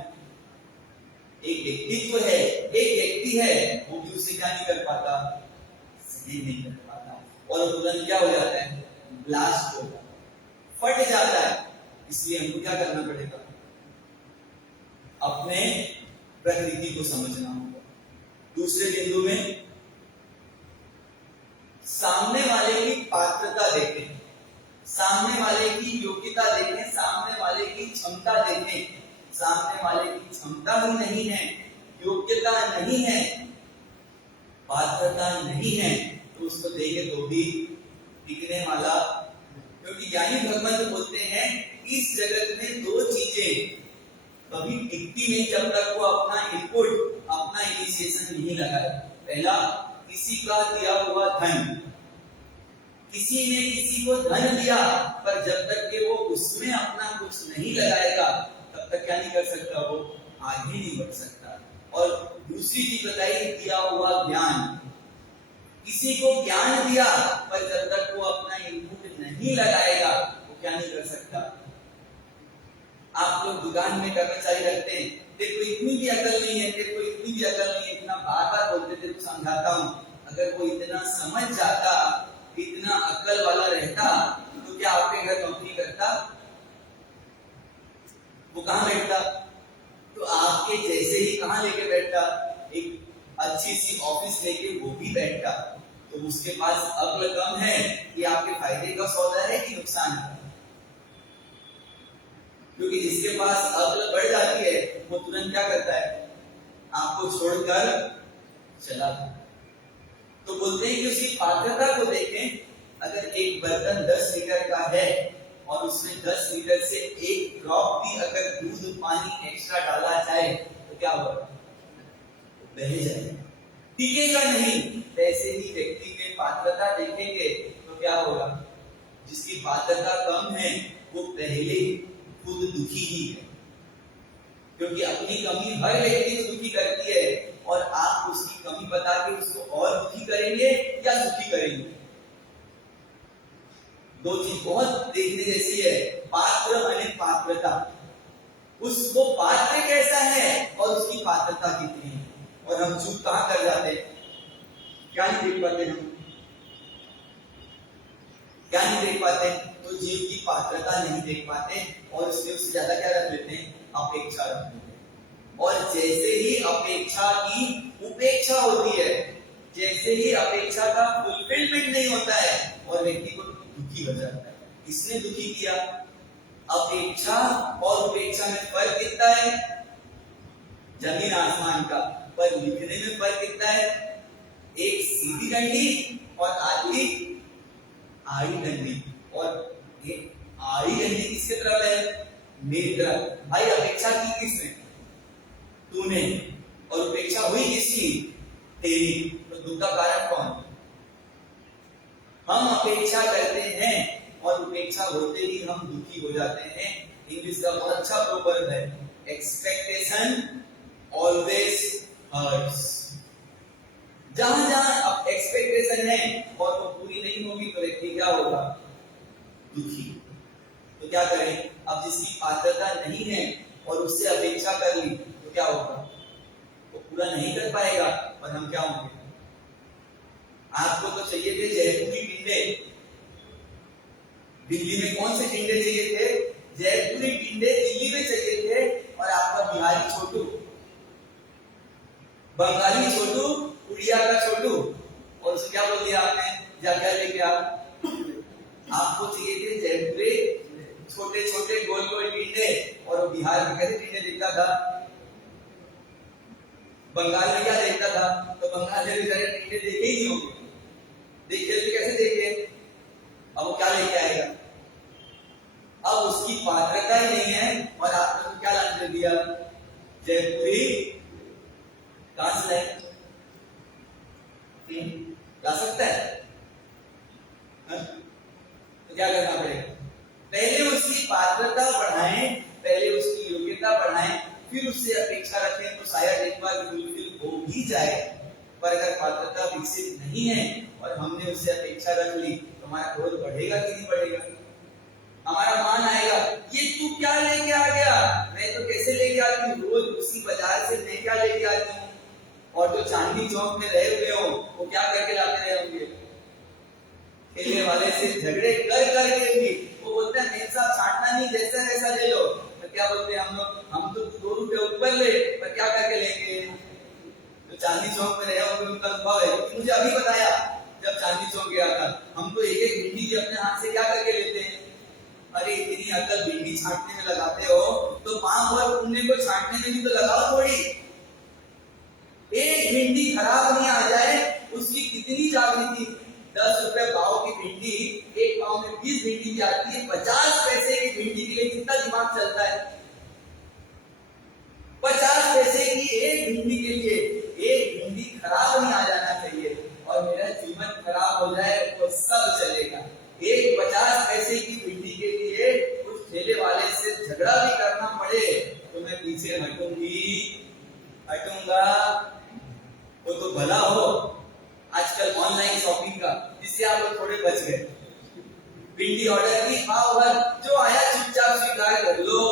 एक व्यक्तित्व है, एक व्यक्ति है, वो भी उसे क्या नहीं कर पाता, सहन नहीं कर पाता और तुरंत क्या हो जाता है, ब्लास्ट हो जाता है, फट जाता है। इसलिए हमको क्या करना पड़ेगा, अपने प्रकृति को समझना होगा। दूसरे बिंदु में सामने वाले की पात्रता देखें, सामने वाले की योग्यता देखें, सामने वाले की क्षमता देखें। सामने वाले की क्षमता ही नहीं है, योग्यता नहीं है, पात्रता नहीं है तो उसको देंगे तो भी टिकने वाला। क्योंकि ज्ञानी भगवंत बोलते हैं इस जगत में दो चीजें कभी टिकती नहीं जब तक वो अपना इनपुट, अपना इनिशिएशन नहीं लगाए। पहला, किसी का दिया हुआ धन, किसी ने किसी को धन दिया पर जब तक कि वो उसमें अपना कुछ नहीं लगाएगा तब तक क्या नहीं कर सकता, वो आगे नहीं बढ़ सकता। और दूसरी चीज बताई, दिया हुआ ज्ञान, किसी को ज्ञान दिया पर जब तक वो अपना इनपुट नहीं लगाएगा वो क्या नहीं कर सकता। आप लोग दुकान में कर्मचारी रखते हैं, तेरे को इतनी भी अकल नहीं है, तेरे को इतनी भी अकल नहीं है, इतना बार बार बोलते थे तो समझाता हूँ। अगर वो इतना समझ जाता, इतना अकल वाला रहता तो क्या आपके घर नौकरी करता, वो कहाँ बैठता, तो आपके जैसे ही कहाँ लेके बैठता, एक अच्छी सी ऑफिस लेके वो भी बैठता। तो उसके पास अक्ल कम है कि आपके फायदे का सौदा है कि नुकसान है। क्योंकि जिसके पास अक्ल बढ़ जाती है वो तुरंत क्या करता है, आपको छोड़कर चला जाता। तो बोलते हैं कि उसकी पात्रता को देखें। अगर एक बर्तन 10 लीटर का है और उसमें 10 लीटर से एक ड्रॉप भी अगर दूध पानी एक्स्ट्रा डाला जाए तो क्या होगा, बह जाएगा, टिकेगा नहीं। वैसे ही व्यक्ति में पात्रता देखेंगे तो क्या होगा, जिसकी पात्रता कम है वो पहले खुद दुखी ही है। क्योंकि अपनी कमी हर व्यक्ति को दुखी करती है और आप उसकी कमी बता के उसको और दुखी करेंगे या सुखी करेंगे। दो चीज बहुत देखने जैसी है, पात्र और पात्रता। उसको पात्र कैसा है और उसकी पात्रता कितनी है। और हम चूक कहां कर जाते हैं, क्या नहीं देख पाते, हम क्या नहीं देख पाते, तो जीव की पात्रता नहीं देख पाते और उससे ज्यादा क्या रख लेते हैं, अपेक्षा रख लेते हैं। और जैसे ही अपेक्षा की उपेक्षा होती है, जैसे ही अपेक्षा का फुलफिलमेंट नहीं होता है और व्यक्ति को दुखी हो जाता है। किसने दुखी किया, अपेक्षा और उपेक्षा में फर्क कितना है, जमीन आसमान का। पर लिखने में फर्क कितना है, एक सीधी डंडी और आधी आड़ी डंडी। और एक आड़ी डंडी किसके तरफ है, मेरी तरफ। भाई अपेक्षा की किसने, तूने, और उपेक्षा हुई किसकी, तेरी। तो दुख का कारण कौन, हम अपेक्षा करते हैं और उपेक्षा होते ही हम दुखी हो जाते हैं। इंग्लिश का बहुत अच्छा प्रोवर्ब है, एक्सपेक्टेशन ऑलवेज हर्ट्स। जहां जहां एक्सपेक्टेशन है और वो पूरी नहीं होगी तो व्यक्ति क्या होगा, दुखी। तो क्या करें, अब जिसकी पात्रता नहीं है और उससे अपेक्षा कर ली तो क्या होगा, वो पूरा नहीं कर पाएगा और हम क्या होंगे। आपको तो चाहिए थे जयपुरी टिंडे, दिल्ली में कौन से टिंडे चाहिए थे, जयपुरी टिंडे दिल्ली में चाहिए थे और आपका छोटू, बंगाली छोटू, उड़िया का छोटू, और उसको क्या बोल दिया आपने? जाकर लेके आपको चाहिए थे जयपुरे छोटे छोटे गोल गोल टींडे, और वो बिहार में कैसे टींडे देखता था, बंगाल में क्या देखता था? तो बंगाल में बेचारे टींडे देखे ही नहीं होंगे, देखे तो कैसे देखे? अब वो क्या लेके आएगा? अब उसकी पात्रता ही नहीं है, और आपने तो क्या लाने दिया? जयपुरी। कहां से लाए? ला सकता है? तो क्या करना पड़ेगा? पहले उसकी पात्रता बढ़ाएं, पहले उसकी योग्यता बढ़ाएं, फिर उससे अपेक्षा रखें तो शायद एक बार फुलफिल हो भी जाए। पर अगर पात्रता विकसित नहीं है और हमने उससे अपेक्षा रख ली तो हमारा क्रोध बढ़ेगा कि नहीं बढ़ेगा? हमारा मान आएगा, ये तू क्या लेके आ गया? मैं तो कैसे लेके आती हूँ, रोज उसी बाजार से मैं क्या लेके आती हूँ। और जो चांदनी चौक में रहे हुए हो वो क्या करके लाते रहे होंगे? ठेले वाले से झगड़े कर करके भी वो बोलते हैं नहीं साहब छांटना नहीं, जैसा वैसा ले लो। तो क्या बोलते हैं हम लोग? हम तो 2 रुपए ऊपर ले, पर क्या करके लेंगे? तो चांदनी चौक में रहे होंगे उनका अनुभव है, मुझे अभी बताया जब चांदनी चौक गया था, हम तो एक एक भिंडी भी अपने हाथ से क्या करके लेते हैं। अरे इतनी अकल भिंडी छांटने में लगाते हो तो 5 बार पुण्य को छांटने में भी तो लगाओ थोड़ी। एक भिंडी खराब नहीं आ जाए उसकी कितनी जागृति। 10 रुपए पाव की भिंडी, एक पाव में 20 भिंडी भी आती है, 50 पैसे की भिंडी के लिए कितना दिमाग चलता है? 50 पैसे की एक भिंडी के लिए एक भिंडी खराब नहीं आ जाना चाहिए, और मेरा जीवन खराब हो जाए तो सब चलेगा। एक 50 पैसे की भिंडी के लिए उस ठेले वाले से झगड़ा भी करना पड़े तो मैं पीछे हटूंगा। वो तो भला हो आजकल ऑनलाइन शॉपिंग का, जिससे आप लोग थोड़े बच गए। भिंडी ऑर्डर की, पाव भर, जो आया चुपचाप स्वीकार कर लो,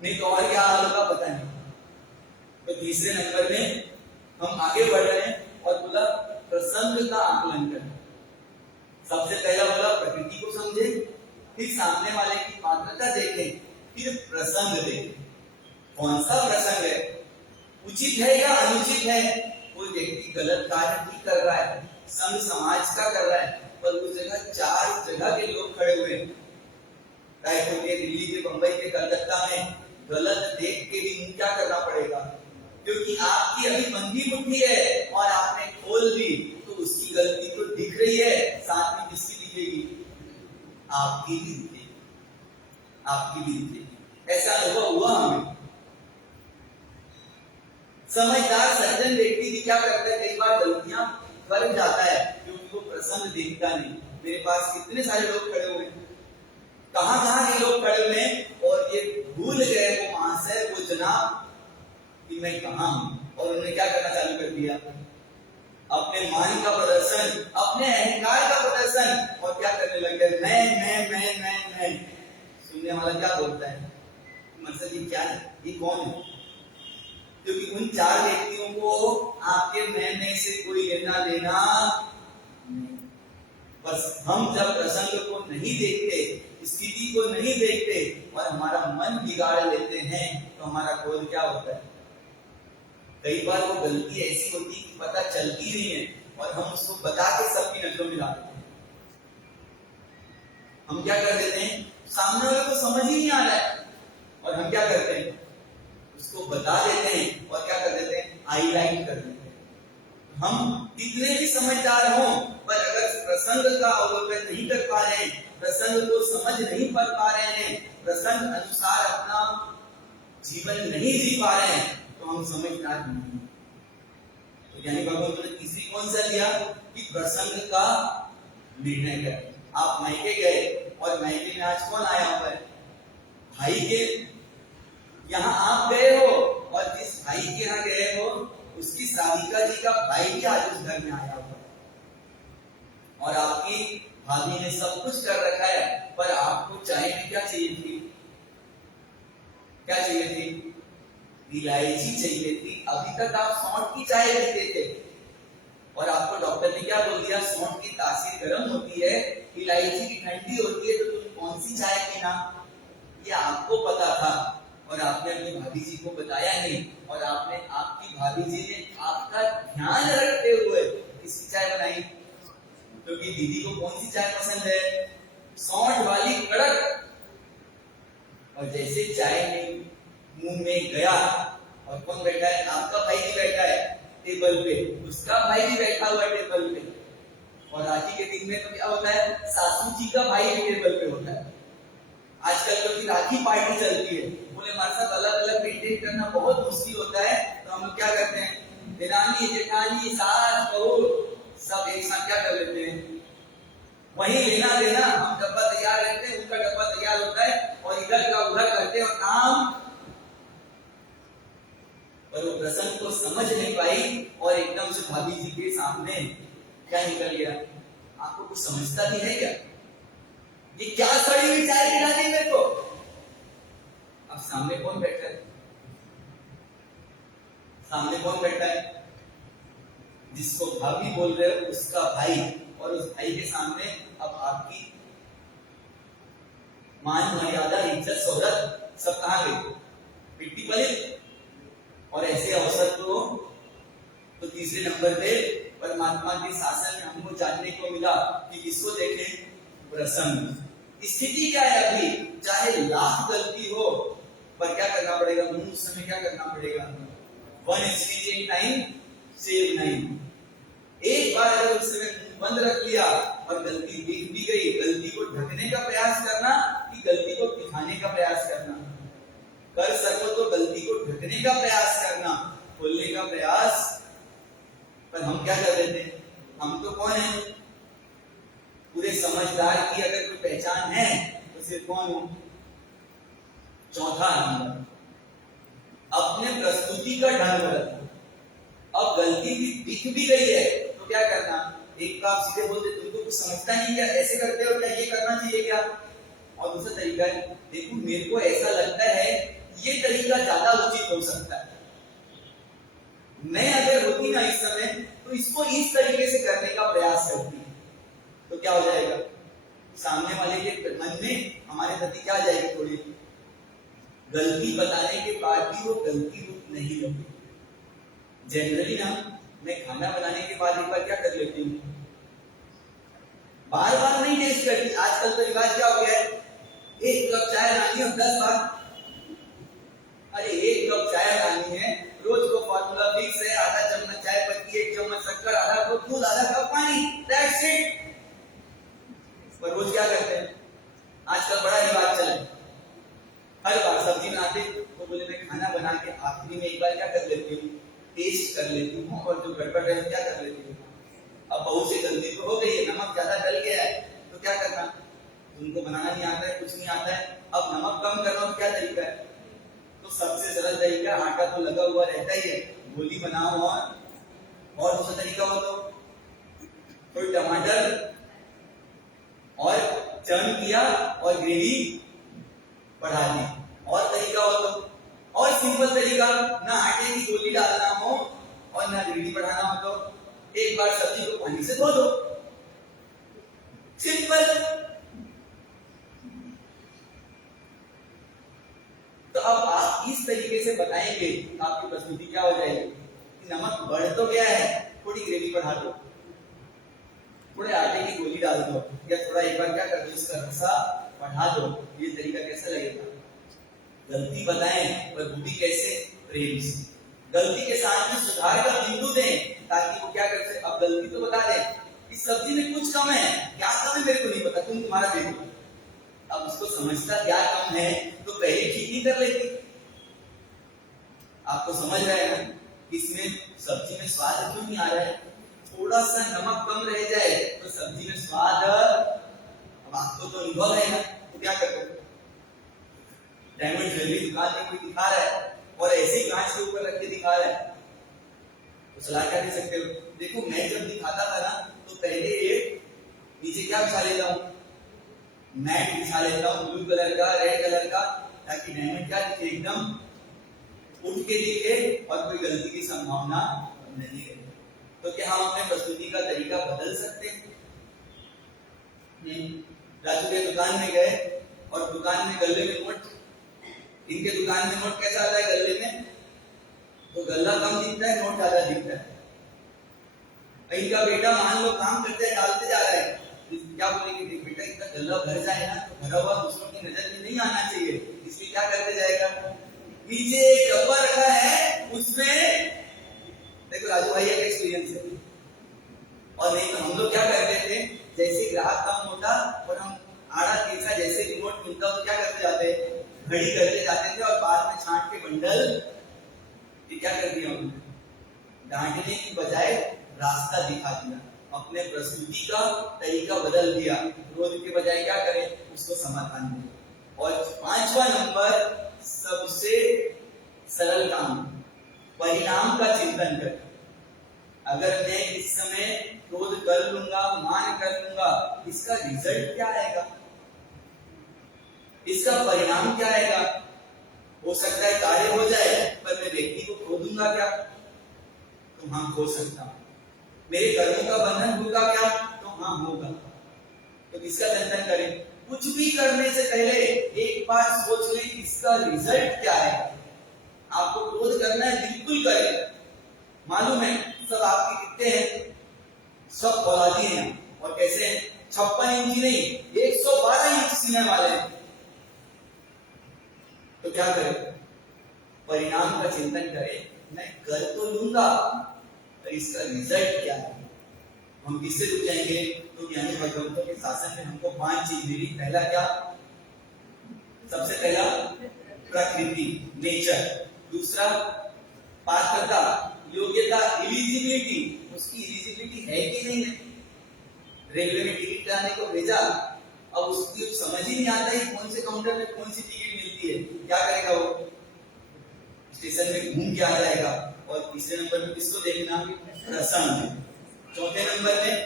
नहीं तो और क्या हाल होगा पता नहीं। तो तीसरे नंबर में हम आगे बढ़ रहे हैं और बोला प्रसंग का आकलन करें। सबसे पहला बोला प्रकृति को समझे, फिर सामने वाले की पात्रता देखें, फिर प्रसंग देखें। कौन सा प्रसंग है, उचित है या अनुचित है? कोई व्यक्ति गलत कार्य भी कर रहा है, संघ समाज का कर रहा है, पर उस जगह 4 जगह के लोग खड़े हुए हैं, रायपुर के, दिल्ली के, बंबई के, कलकत्ता में। गलत देख के भी मुंह क्या करना पड़ेगा? क्योंकि आपकी अभी बंदी मुट्ठी है और आपने खोल दी तो उसकी गलती तो दिख रही है, साथ में किसकी दिखेगी? आपकी भी दिखेगी, आपकी भी दिखेगी। ऐसा अनुभव हुआ हमें। समझदार सज्जन व्यक्ति भी क्या करता है, कई बार गलतियां कर जाता है क्योंकि वो प्रसंग देखता नहीं। मेरे पास कितने सारे लोग खड़े हुए, कहां के लोग खड़े हुए, और ये भूल गए वो महाशय, वो जनाब कि मैं कहां हूं, और उन्होंने क्या करना चालू कर दिया? अपने मान का प्रदर्शन, अपने अहंकार का प्रदर्शन, और क्या करने लग गए? मैं। सुनने वाला क्या बोलता है? मतलब ये क्या है, ये कौन है? क्योंकि उन 4 व्यक्तियों को आपके मैं से कोई लेना देना नहीं। बस हम जब प्रसंग को नहीं देखते, स्थिति को नहीं देखते और हमारा मन बिगाड़ लेते हैं तो हमारा क्रोध क्या होता है? कई बार वो गलती ऐसी होती है कि पता चलती नहीं है और हम उसको बता के सबकी नजरों में ला देते हैं। हम क्या कर देते हैं, सामने वाले को समझ ही नहीं आ रहा है और हम क्या करते हैं, उसको बता देते हैं और क्या कर देते हैं, हाईलाइट कर देते हैं। हम कितने भी समझदार हों पर अगर प्रसंग का अवलोकन नहीं कर पा रहे हैं, प्रसंग को समझ नहीं पा रहे हैं, प्रसंग अनुसार अपना जीवन नहीं जी पा रहे हैं तो हम समझदार नहीं। तो यानी भगवान ने तीसरी कौन सा दिया कि प्रसंग का निर्णय करें। आप मायके गए और मायके में आज कौन आया हुआ है? भाई के यहाँ आप गए हो और जिस भाई के यहाँ गए हो उसकी साविका जी का भाई भी आज उस घर में आया हुआ है और आपकी भाभी ने सब कुछ कर रखा है, पर आपको चाय में क्या चाहिए थी? क्या चाहिए थी? इलायची चाहिए थी। अभी तक आप सौंठ की चाय पीते थे और आपको डॉक्टर ने क्या बोल दिया, सौंठ की तासीर गर्म होती है, इलायची की ठंडी होती है, तो तुम कौन सी चाय पीना? ये आपको पता था और आपने अपनी भाभी जी को बताया नहीं, और आपने आपकी भाभी जी ने आपका ध्यान रखते हुए किसकी चाय बनाई? क्योंकि दीदी को कौन सी चाय पसंद है? सौंठ वाली कड़क। और जैसे चाय में मुंह में गया, और कौन बैठा है? आपका भाई जी बैठा है टेबल पे, उसका भाई जी बैठा हुआ है टेबल पे। और राखी के दिन में तो क्या होता है? सासू जी का भाई भी टेबल पे होता है। आजकल तो की राखी पार्टी चलती है, बोले हमारे साथ अलग अलग मेंटेन करना बहुत मुश्किल होता है, तो हम लोग क्या करते हैं? देरानी जेठानी सास बहू सब एक साथ क्या कर लेते हैं? वही लेना देना, हम डब्बा तैयार रहते हैं, उनका डब्बा तैयार होता है, और इधर का उधर करते हैं और काम। पर वो प्रसंग को समझ नहीं पाई और एकदम से भाभी जी के सामने क्या निकल गया? आपको कुछ समझता भी है क्या? ये क्या सड़ी हुई चाय पिला दी मेरे को? अब सामने कौन बैठा है? सामने कौन बैठा है? जिसको भाभी बोल रहे हो उसका भाई, और उस भाई के सामने अब आपकी मान मर्यादा इज्जत शोहरत सब कहां गई? मिट्टी पली। और ऐसे अवसर तो तीसरे नंबर पे परमात्मा के शासन में हमको जानने को मिला कि किसको देखें? प्रसन्न। स्थिति क्या है अभी? चाहे लाख गलती हो, पर क्या करना पड़ेगा? उस समय क्या करना पड़ेगा? 1 स्पीच इन टाइम सेव 9। एक बार अगर उस समय बंद रख लिया और गलती दिख भी गई, गलती को ढकने का प्रयास करना कि गलती को दिखाने का प्रयास करना? कर सको तो गलती को ढकने का प्रयास करना, खोलने का प्रयास। पर हम क्या कर रहे थे? हम तो कौन है? पूरे समझदार की अगर कोई पहचान है तो सिर्फ कौन हो? चौथा नंबर, अपने प्रस्तुति का ढंग बदलना। अब गलती भी दिख भी गई है तो क्या करना? एक तो आप सीधे बोलते तुमको कुछ समझता नहीं क्या? ऐसे करते हो क्या? ये करना चाहिए क्या? और दूसरा तरीका है, देखो मेरे को ऐसा लगता है ये तरीका ज्यादा उचित हो सकता है, मैं अगर होती ना इस समय तो इसको इस तरीके से करने का प्रयास करती, तो क्या हो जाएगा? सामने वाले के मन में हमारे प्रति क्या आ जाएगी? थोड़ी गलती बताने के बाद भी वो गलती रूप नहीं लेती। जनरली ना मैं खाना बनाने के बाद एक बार क्या कर लेती हूँ? बार बार नहीं टेस्ट करती। आजकल तो रिवाज क्या हो गया है? 1 कप चाय लानी और 10 बार। अरे 1 कप चाय लानी है, रोज को फॉर्मूला फिक्स है, आधा चम्मच चाय पत्ती, 1 चम्मच शक्कर, आधा कप दूध, आधा कप पानी, दैट्स इट। पर रोज क्या करते हैं? आजकल बड़ा रिवाज चला है, हर बार सब्जी बनाते तो बोले मैं खाना बना के आखिरी में एक बार क्या कर लेती हूँ? टेस्ट कर लेती हूँ, और जो गड़बड़ है क्या कर लेती हूँ? अब बहुत सी गलती तो हो गई है, नमक ज्यादा डल गया है, तो क्या करना? तुमको बनाना नहीं आता है, कुछ नहीं आता है, अब नमक कम करना, क्या तरीका है? तो सबसे सरल तरीका, आटा तो लगा हुआ रहता ही है, गोली बनाओ। और दूसरा तरीका हो तो कोई टमाटर और चर्न किया और ग्रेवी बढ़ा दी। और तरीका हो तो, और सिंपल तरीका, ना आटे की गोली डालना हो और ना ग्रेवी बढ़ाना हो तो एक बार सब्जी को पानी से धो दो, सिंपल। तो अब आप इस तरीके से बताएंगे तो आपकी प्रस्तुति क्या हो जाएगी? नमक बढ़ तो गया है, थोड़ी ग्रेवी बढ़ा दो, थोड़े आटे की गोली डाल दो, या थोड़ा एक बार क्या कर दो, इसका रसा बढ़ा दो। ये तरीका कैसा लगेगा? गलती बताएं पर वो भी कैसे? प्रेम से। गलती के साथ में सुधार का बिंदु दें ताकि वो क्या कर सके। अब गलती तो बता दें इस सब्जी में कुछ कम है, क्या कम है मेरे को नहीं पता, तुम तुम्हारा देखो। अब उसको समझता क्या कम है तो पहले ठीक ही कर लेती। आपको समझ रहा है ना, इसमें सब्जी में स्वाद क्यों नहीं आ रहा है? थोड़ा सा नमक कम रह जाए तो सब्जी में स्वाद। अब आपको तो अनुभव है ना, तो क्या करो? डायमंड ज्वेलरी दुकान में कोई दिखा रहा है और ऐसे ही कांच के ऊपर रख के दिखा रहा है, तो सलाह क्या दे सकते हो? देखो मैं जब दिखाता था ना तो पहले ये नीचे क्या बिछा लेता हूँ? मैट बिछा लेता हूँ ब्लू कलर का, रेड कलर का, ताकि डायमंड क्या दिखे? एकदम उठ के दिखे और कोई गलती की संभावना नहीं रहे। तो क्या हम अपने प्रस्तुति का तरीका बदल सकते हैं? राजू के दुकान में गए और दुकान में गले में नोट इनके दुकान में नोट कैसा आता है गल्ले में, तो गल्ला कम दिखता है, नोट ज्यादा दिखता है। इनका बेटा मान लो काम करते हैं, डालते जा रहा है, क्या बोलेंगे कि बेटा इतना गल्ला भर जाए ना तो भरा हुआ दूसरों की नजर में नहीं आना चाहिए, इसलिए क्या करते जाएगा, नीचे एक डब्बा रखा है उसमें, देखो राजू भाई एक एक्सपीरियंस है। और नहीं तो हम लोग क्या करते थे, जैसे ग्राहक कम होता और हम आड़ा तिरछा जैसे रिमोट मिलता तो क्या करते जाते, घड़ी करते जाते थे और बाद में छांट के बंडल, क्या कर दिया उन्होंने, डांटने की बजाय रास्ता दिखा दिया, अपने प्रस्तुति का तरीका बदल दिया, क्रोध के बजाय क्या करें, उसको समाधान दें। और 5वां नंबर सबसे सरल काम, परिणाम का चिंतन करें। अगर मैं इस समय क्रोध कर लूंगा, मान कर लूंगा, इसका रिजल्ट क्या आएगा, इसका परिणाम क्या आएगा। हो सकता है कार्य हो जाए पर मैं व्यक्ति को खो दूंगा क्या, तो हाँ खो सकता हूं। मेरे कर्मों का बंधन होगा क्या, तो हाँ होगा। तो किसका चिंतन करें, कुछ भी करने से पहले एक बार सोच लें इसका रिजल्ट क्या है। आपको क्रोध करना है, बिल्कुल करें, मालूम है सब आपके कितने हैं, सब औलादी हैं, और कैसे हैं, 56 इंची नहीं 112 इंच सीने वाले हैं। तो क्या करें, परिणाम का चिंतन करें, मैं कर तो लूंगा पर इसका रिजल्ट क्या है। हम किससे जुड़ जाएंगे, तो ज्ञानी भगवंतों के शासन में हमको 5 चीज मिली। पहला क्या, सबसे पहला प्रकृति, नेचर। दूसरा पात्रता, योग्यता, एलिजिबिलिटी, उसकी एलिजिबिलिटी है कि नहीं है। रेलवे में टिकट कराने को भेजा, अब उसकी समझ ही नहीं आता है कौन से काउंटर में कौन सी टिकट मिलती है, क्या करेगा वो, स्टेशन में घूम के आ जाएगा। और तीसरे नंबर में किसको देखना, प्रसंग। चौथे नंबर में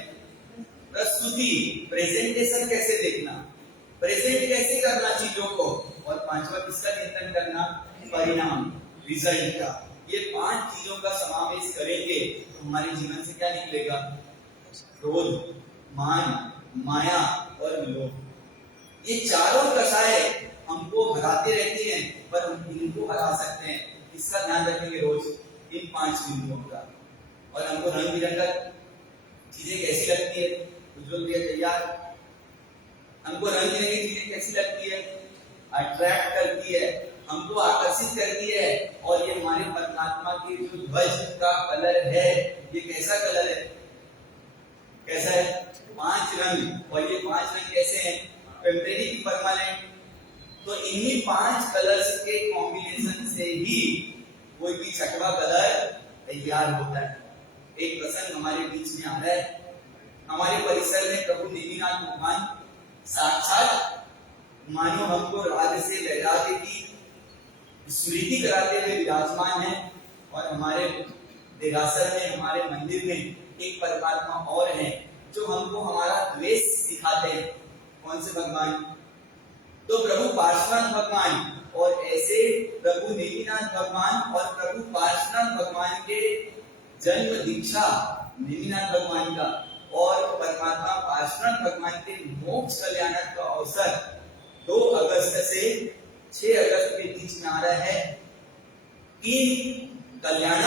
प्रस्तुति, प्रेजेंटेशन कैसे देखना, प्रेजेंट कैसे करना चीजों को। और 5वां किसका चिंतन करना, परिणाम, रिजल्ट का। ये 5 चीजों का समावेश करेंगे तो हमारे जीवन से क्या निकलेगा, क्रोध, मान, माया और लोभ। ये चारों कसाए हमको हराते रहती हैं, पर हम इनको हरा सकते हैं। इसका ध्यान रखेंगे रोज, इन 5 बिंदुओं का। और हमको रंग बिरंगा चीजें कैसी लगती है, उज्जवल भैया तैयार, हमको रंग बिरंगी चीजें कैसी लगती है, अट्रैक्ट करती है, हमको आकर्षित करती है। और ये हमारे परमात्मा के जो ध्वज का कलर है, ये कैसा कलर है, कैसा है, 5 रंग। और ये 5 रंग कैसे हैं, टेम्परेरी की परमानेंट। तो इन्हीं 5 कलर्स के कॉम्बिनेशन से ही कोई भी 6वां कलर तैयार होता है। एक प्रसंग हमारे बीच में आ रहा है, हमारे परिसर में प्रभु नेमिनाथ भगवान साक्षात मानो हमको राग से वैराग्य की स्मृति कराते हुए विराजमान है। और हमारे देरासर में, हमारे मंदिर में एक परमात्मा और है जो हमको हमारा द्वेष सिखाते हैं। कौन से भगवान, तो प्रभु पार्श्वनाथ भगवान। और ऐसे प्रभु नेमिनाथ भगवान और प्रभु पार्श्वनाथ भगवान के जन्म दीक्षा नेमिनाथ भगवान का और परमात्मा पार्श्वनाथ भगवान के मोक्ष कल्याण का अवसर 2 अगस्त से 6 अगस्त के बीच में आ रहा है। 3 कल्याण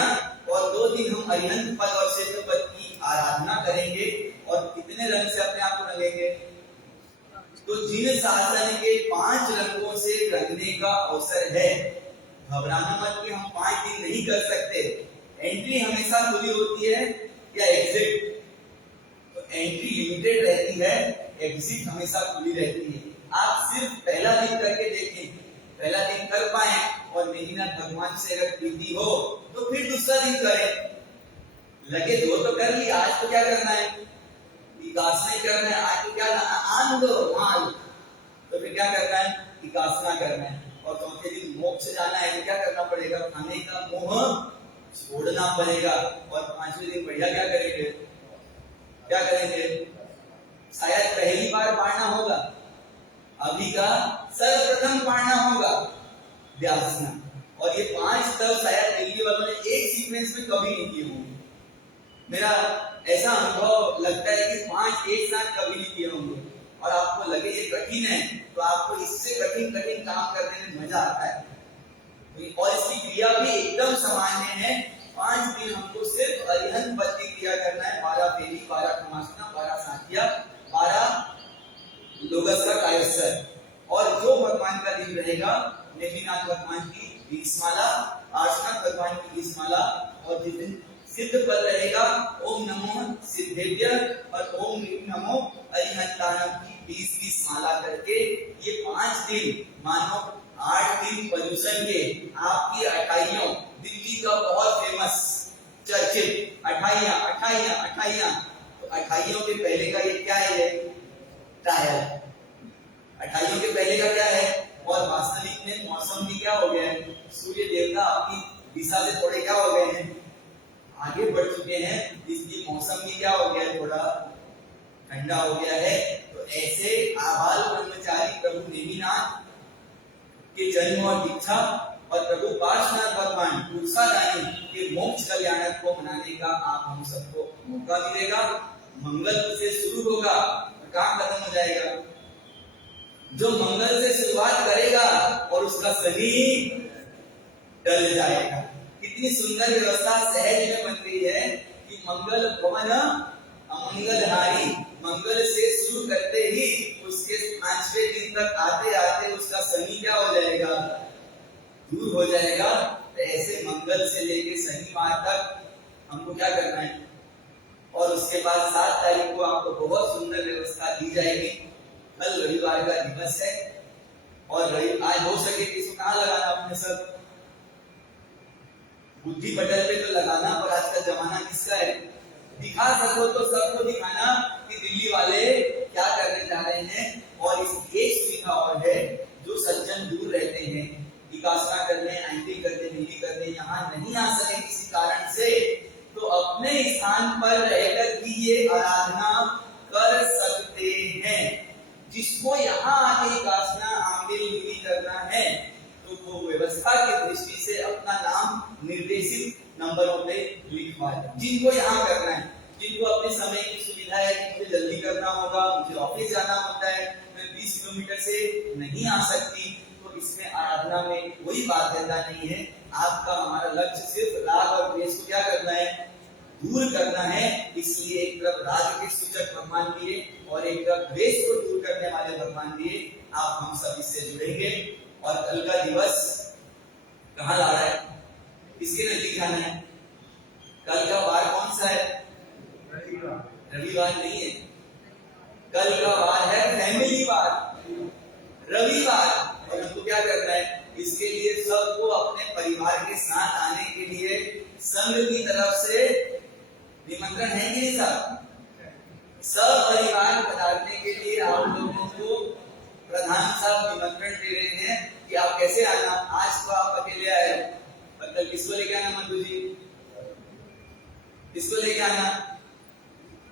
और 2 दिन हम अरिहंत पद और क्षेत्र पद की आराधना करेंगे। और कितने रंग से अपने आप को रंगेंगे, तो जिन शासन के 5 रंगों से रंगने का अवसर है। घबराना मत कि हम 5 दिन नहीं कर सकते, एंट्री हमेशा खुली होती है या एग्जिट, तो एंट्री लिमिटेड रहती है, एग्जिट हमेशा खुली रहती है। आप सिर्फ पहला दिन करके देखें, पहला दिन कर पाए और नेमिनाथ भगवान से अगर प्रीति हो तो फिर दूसरा दिन करें। लगे 2 तो कर लिया, आज तो क्या करना है, विकासना करना है। आज तो क्या आन दो माल, तो फिर क्या करना है, विकासना करना है। और चौथे दिन मोक्ष जाना है, तो क्या करना पड़ेगा, खाने का मोह छोड़ना पड़ेगा। और 5वें दिन बढ़िया क्या करेंगे, क्या करेंगे, शायद पहली बार पढ़ना होगा, अभी का सर्वप्रथम पढ़ना होगा व्यासना। और ये 5 तब शायद दिल्ली वालों ने एक सीक्वेंस में कभी नहीं किए होंगे। मेरा ऐसा अनुभव लगता है कि 5 एक साथ कभी नहीं किए होंगे। और आपको लगे ये कठिन है, तो आपको इससे कठिन काम करने में मजा आता है। और इसकी क्रिया भी एकदम सामान्य है। 5 दिन हमको सिर्फ अरिहंत पद की क्रिया करना है। 12 फेरी, 12 खमासना, 12 साथिया, 12 लोगस का कायस्तर। और जो भगवान का दिन रहेगा, नेमिनाथ भगवान की 20 माला, आर्षनाथ भगवान की 20 माला, और जिस दिन सिद्ध पद रहेगा ओम नमो सिद्धेभ्य और ओम नमो अरिहंतानाम की 20-20 माला करके ये 5 दिन मानो 8 दिन पर्यूषण के आपकी अठाइयों, दिल्ली का बहुत फेमस चर्चित अठाइयां अठाइयां अठाइयां। तो अठाइयों के पहले का ये क्या है? ट्रायल। अठाइयों के पहले का क्या है? और वास्तविक में मौसम भी क्या हो गया है? सूर्य देवता अपनी दिशा से थोड़े क्या हो गए हैं? आगे बढ़ चुके हैं, इसलिए मौसम भी क्या हो गया है? थोड़ा ठंडा हो गया है। तो ऐसे आबाल ब्रह्मचारी प्रभु नेमिनाथ के जन्म और दीक्षा और प्रभु पार्श्वनाथ भगवान तुलसादानी के मोक्ष कल्याण को मनाने का आप हम सबको मौका मिलेगा। मंगल से शुरू होगा और काम खत्म हो जाएगा। जो मंगल से शुरुआत करेगा और उसका शनि टल जाएगा। कितनी सुंदर व्यवस्था सहज में बन गई है कि मंगल भवन अमंगलहारी, मंगल से शुरू करते ही उसके 5वें दिन तक आते आते उसका शनि क्या हो जाएगा? दूर हो जाएगा। तो ऐसे मंगल से लेके शनिवार तक हमको क्या करना है? और उसके बाद 7 तारीख को आपको बहुत सुंदर व्यवस्था दी जाएगी। कल रविवार का दिवस है और आज हो सके कि इसको कहाँ लगाना? अपने सब बुद्धि पटल पे तो लगाना, पर आज का जमाना किसका है? दिखा सको तो सबको दिखाना कि दिल्ली वाले क्या करने जा रहे हैं। और इसकी एक सुविधा और है, जो सज्जन दूर रहते हैं, विकासना करने, एंटी करने, दिल्ली करने यहाँ नहीं आ सके किसी कारण से, तो अपने स्थान पर रहकर भी ये आराधना कर सकते हैं। जिसको यहाँ आके विकासना आंबिल करना है तो वो व्यवस्था की दृष्टि से अपना नाम निर्देशित नंबरों पे लिखवा दें। जिनको यहाँ करना है, जिनको अपने समय की सुविधा है कि मुझे जल्दी करना होगा, मुझे ऑफिस जाना होता है, मैं 20 किलोमीटर से नहीं आ सकती, तो इसमें आराधना में कोई बाध्यता नहीं है। आपका हमारा लक्ष्य सिर्फ राग और द्वेष को क्या करना है? दूर करना है। इसलिए एक तरफ राग के सूचक भगवान दिए और एक तरफ द्वेष को दूर करने वाले भगवान दिए। आप हम सब इससे जुड़ेंगे। और कल का दिवस कहाँ ला रहा है? किसके नजदीक जाना है? कल का वार कौन सा है? रविवार नहीं है। कल का वार है फैमिली वार, रविवार। और हमको क्या करना है? इसके लिए सबको अपने परिवार के साथ आने के लिए संघ की तरफ से निमंत्रण है कि नहीं साहब? सब परिवार पधारने के लिए आप लोगों को प्रधान साहब निमंत्रण दे रहे हैं कि आप कैसे आना। आज तो आप अकेले आए, मतलब किसको लेके आना? मधु जी, किसको लेके आना?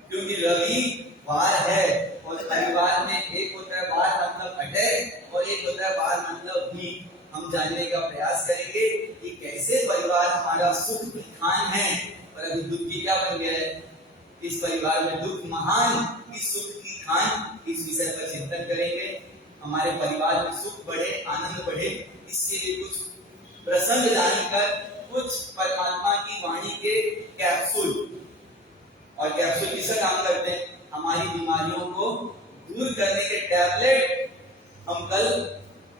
क्योंकि रविवार है और परिवार में एक होता है वार मतलब अटैक और एक होता है वार मतलब वीक। हम जानने का प्रयास करेंगे कि कैसे परिवार हमारा सुख की खान है पर अभी दुख की क्या बन गया है। इस परिवार में दुख महान, इस सुख की खान, इस विषय पर चिंतन करेंगे। हमारे परिवार में सुख बढ़े, आनंद बढ़े, इसके लिए कुछ प्रसंग जानकर कुछ परमात्मा की वाणी के कैप्सूल, और कैप्सूल किसका काम करते हैं? हमारी बीमारियों को दूर करने के टैबलेट हम कल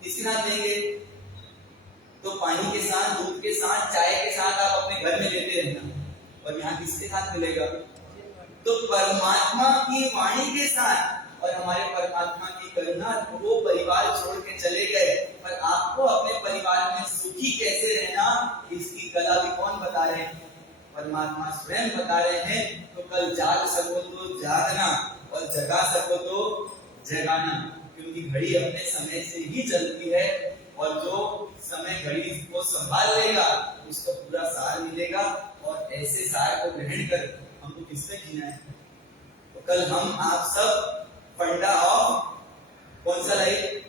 किसी ना देंगे। तो पानी के साथ, दूध के साथ, चाय के साथ आप अपने घर में लेते रहना। और यहाँ किसके साथ मिलेगा? तो परमात्मा की वाणी के साथ। और हमारे परमात्मा की करुणा, वो परिवार छोड़ के चले गए, पर आपको अपने परिवार में सुखी कैसे रहना इसकी कला भी कौन बता रहे हैं? परमात्मा स्वयं बता रहे हैं। तो कल जाग सको तो जागना और जगा सको तो जगाना, क्योंकि घड़ी अपने समय से ही चलती है और जो समय घड़ी को संभाल लेगा उसको पूरा सार मिलेगा। और ऐसे सार को ग्रहण कर हमको किसमें जीना है? तो कल हम आप सब फंडा ऑफ कौन सा लाइफ?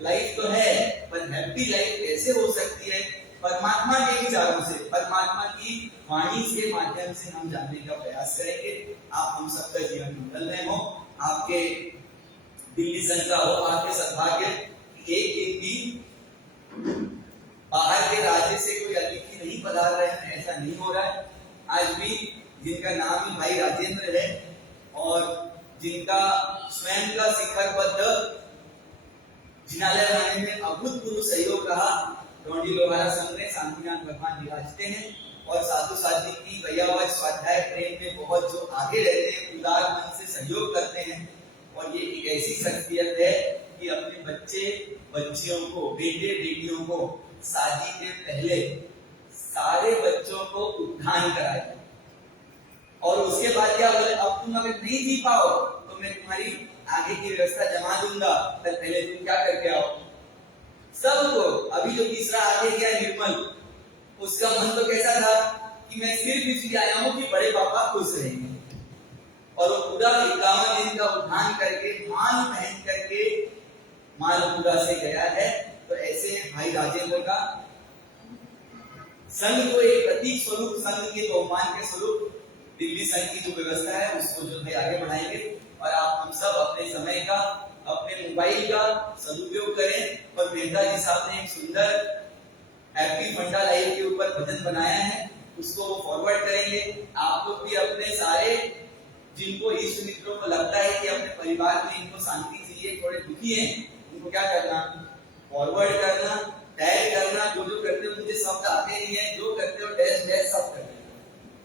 लाइफ तो है, पर हैप्पी लाइफ कैसे हो सकती है? परमात्मा के विचारों से, परमात्मा की वाणी के माध्यम से हम जानने का प्रयास करेंगे। आप हम सबका जीवन मंगलमय हो, आपके दिल्ली संघ का हो, आपके सद्भाग्य एक दिन भी बाहर के राज्य से कोई अतिथि नहीं पधार रहे हैं, ऐसा नहीं हो रहा है। आज भी जिनका नाम ही भाई राजेंद्र है और जिनका स्वयं का शिखरबद्ध जिनालय बनाने में अभूतपूर्व सहयोग रहा, डोंडी लोहारा संघ में शांतिनाथ भगवान विराजते हैं और साधु साध्वी की भैयावाज स्वाध्याय प्रेम में बहुत जो आगे रहते हैं, उदार मन से सहयोग करते हैं। और ये एक ऐसी शख्सियत है कि अपने बच्चे बच्चियों को, बेटे बेटियों को शादी के पहले सारे बच्चों को उद्धान कराए और उसके बाद क्या बोले, अब तुम अगर नहीं जी पाओ तो मैं तुम्हारी आगे की व्यवस्था जमा दूंगा, पर पहले तुम क्या करके आओ। सबको अभी जो तीसरा आगे गया निर्मल, उसका मन तो कैसा था कि मैं सिर्फ इसलिए आया हूं कि बड़े पापा खुश रहेंगे, और वो पूरा 51 दिन का उद्धान करके माल पहन करके मालपुरा से गया है। तो ऐसे भाई राजेंद्र का संघ को एक प्रतीक स्वरूप, संघ के बहुमान के स्वरूप दिल्ली संघ की जो व्यवस्था है उसको जो है आगे बढ़ाएंगे। और आप हम सब अपने समय का, अपने मोबाइल का सदुपयोग करें। और मेहता जी साहब ने एक सुंदर हैप्पी फंडा लाइव के ऊपर भजन बनाया है, उसको वो फॉरवर्ड करेंगे। आप लोग भी अपने सारे जिनको इष्ट मित्रों को लगता है कि अपने परिवार में इनको शांति चाहिए, थोड़े दुखी हैं, उनको क्या करना, फॉरवर्ड करना, टैग करना। जो जो करते हो, मुझे शब्द आते नहीं है, जो करते हो डैश डैश सब करते हो,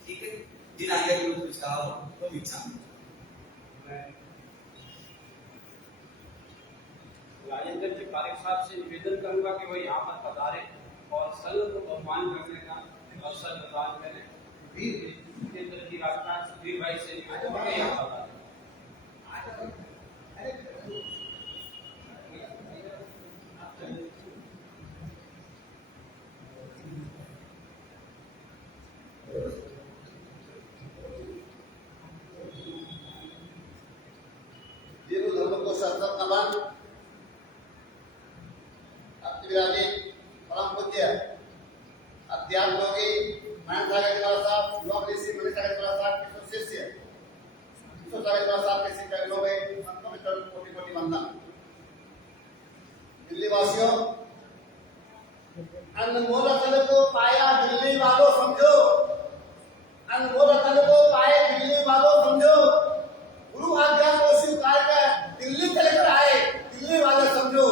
ठीक है। जिन आगे भी कुछ कहा हो तो इच्छा राजेंद्र जी पारिक साहब से निवेदन करूंगा कि वो यहाँ पर पधारे और संघ को बहुमान करने का अवसर प्रदान करें। वीर जी राजनाथ सुधीर भाई से निवेदन है यहाँ पधारे। परम पूज्य अध्यात्म योगी नयन सागर साहब, युवा कृषि मनीष सागर साहब के शिष्य किशोर सागर साहब के शिक्षकों में संतों में कोटि कोटि वंदन। दिल्ली वासियों, अनमोल रत्न को पाया दिल्ली वालों समझो, अनमोल रत्न को पाए दिल्ली वालों समझो, गुरु आज्ञा को स्वीकार कर दिल्ली चलकर आए दिल्ली वाले समझो,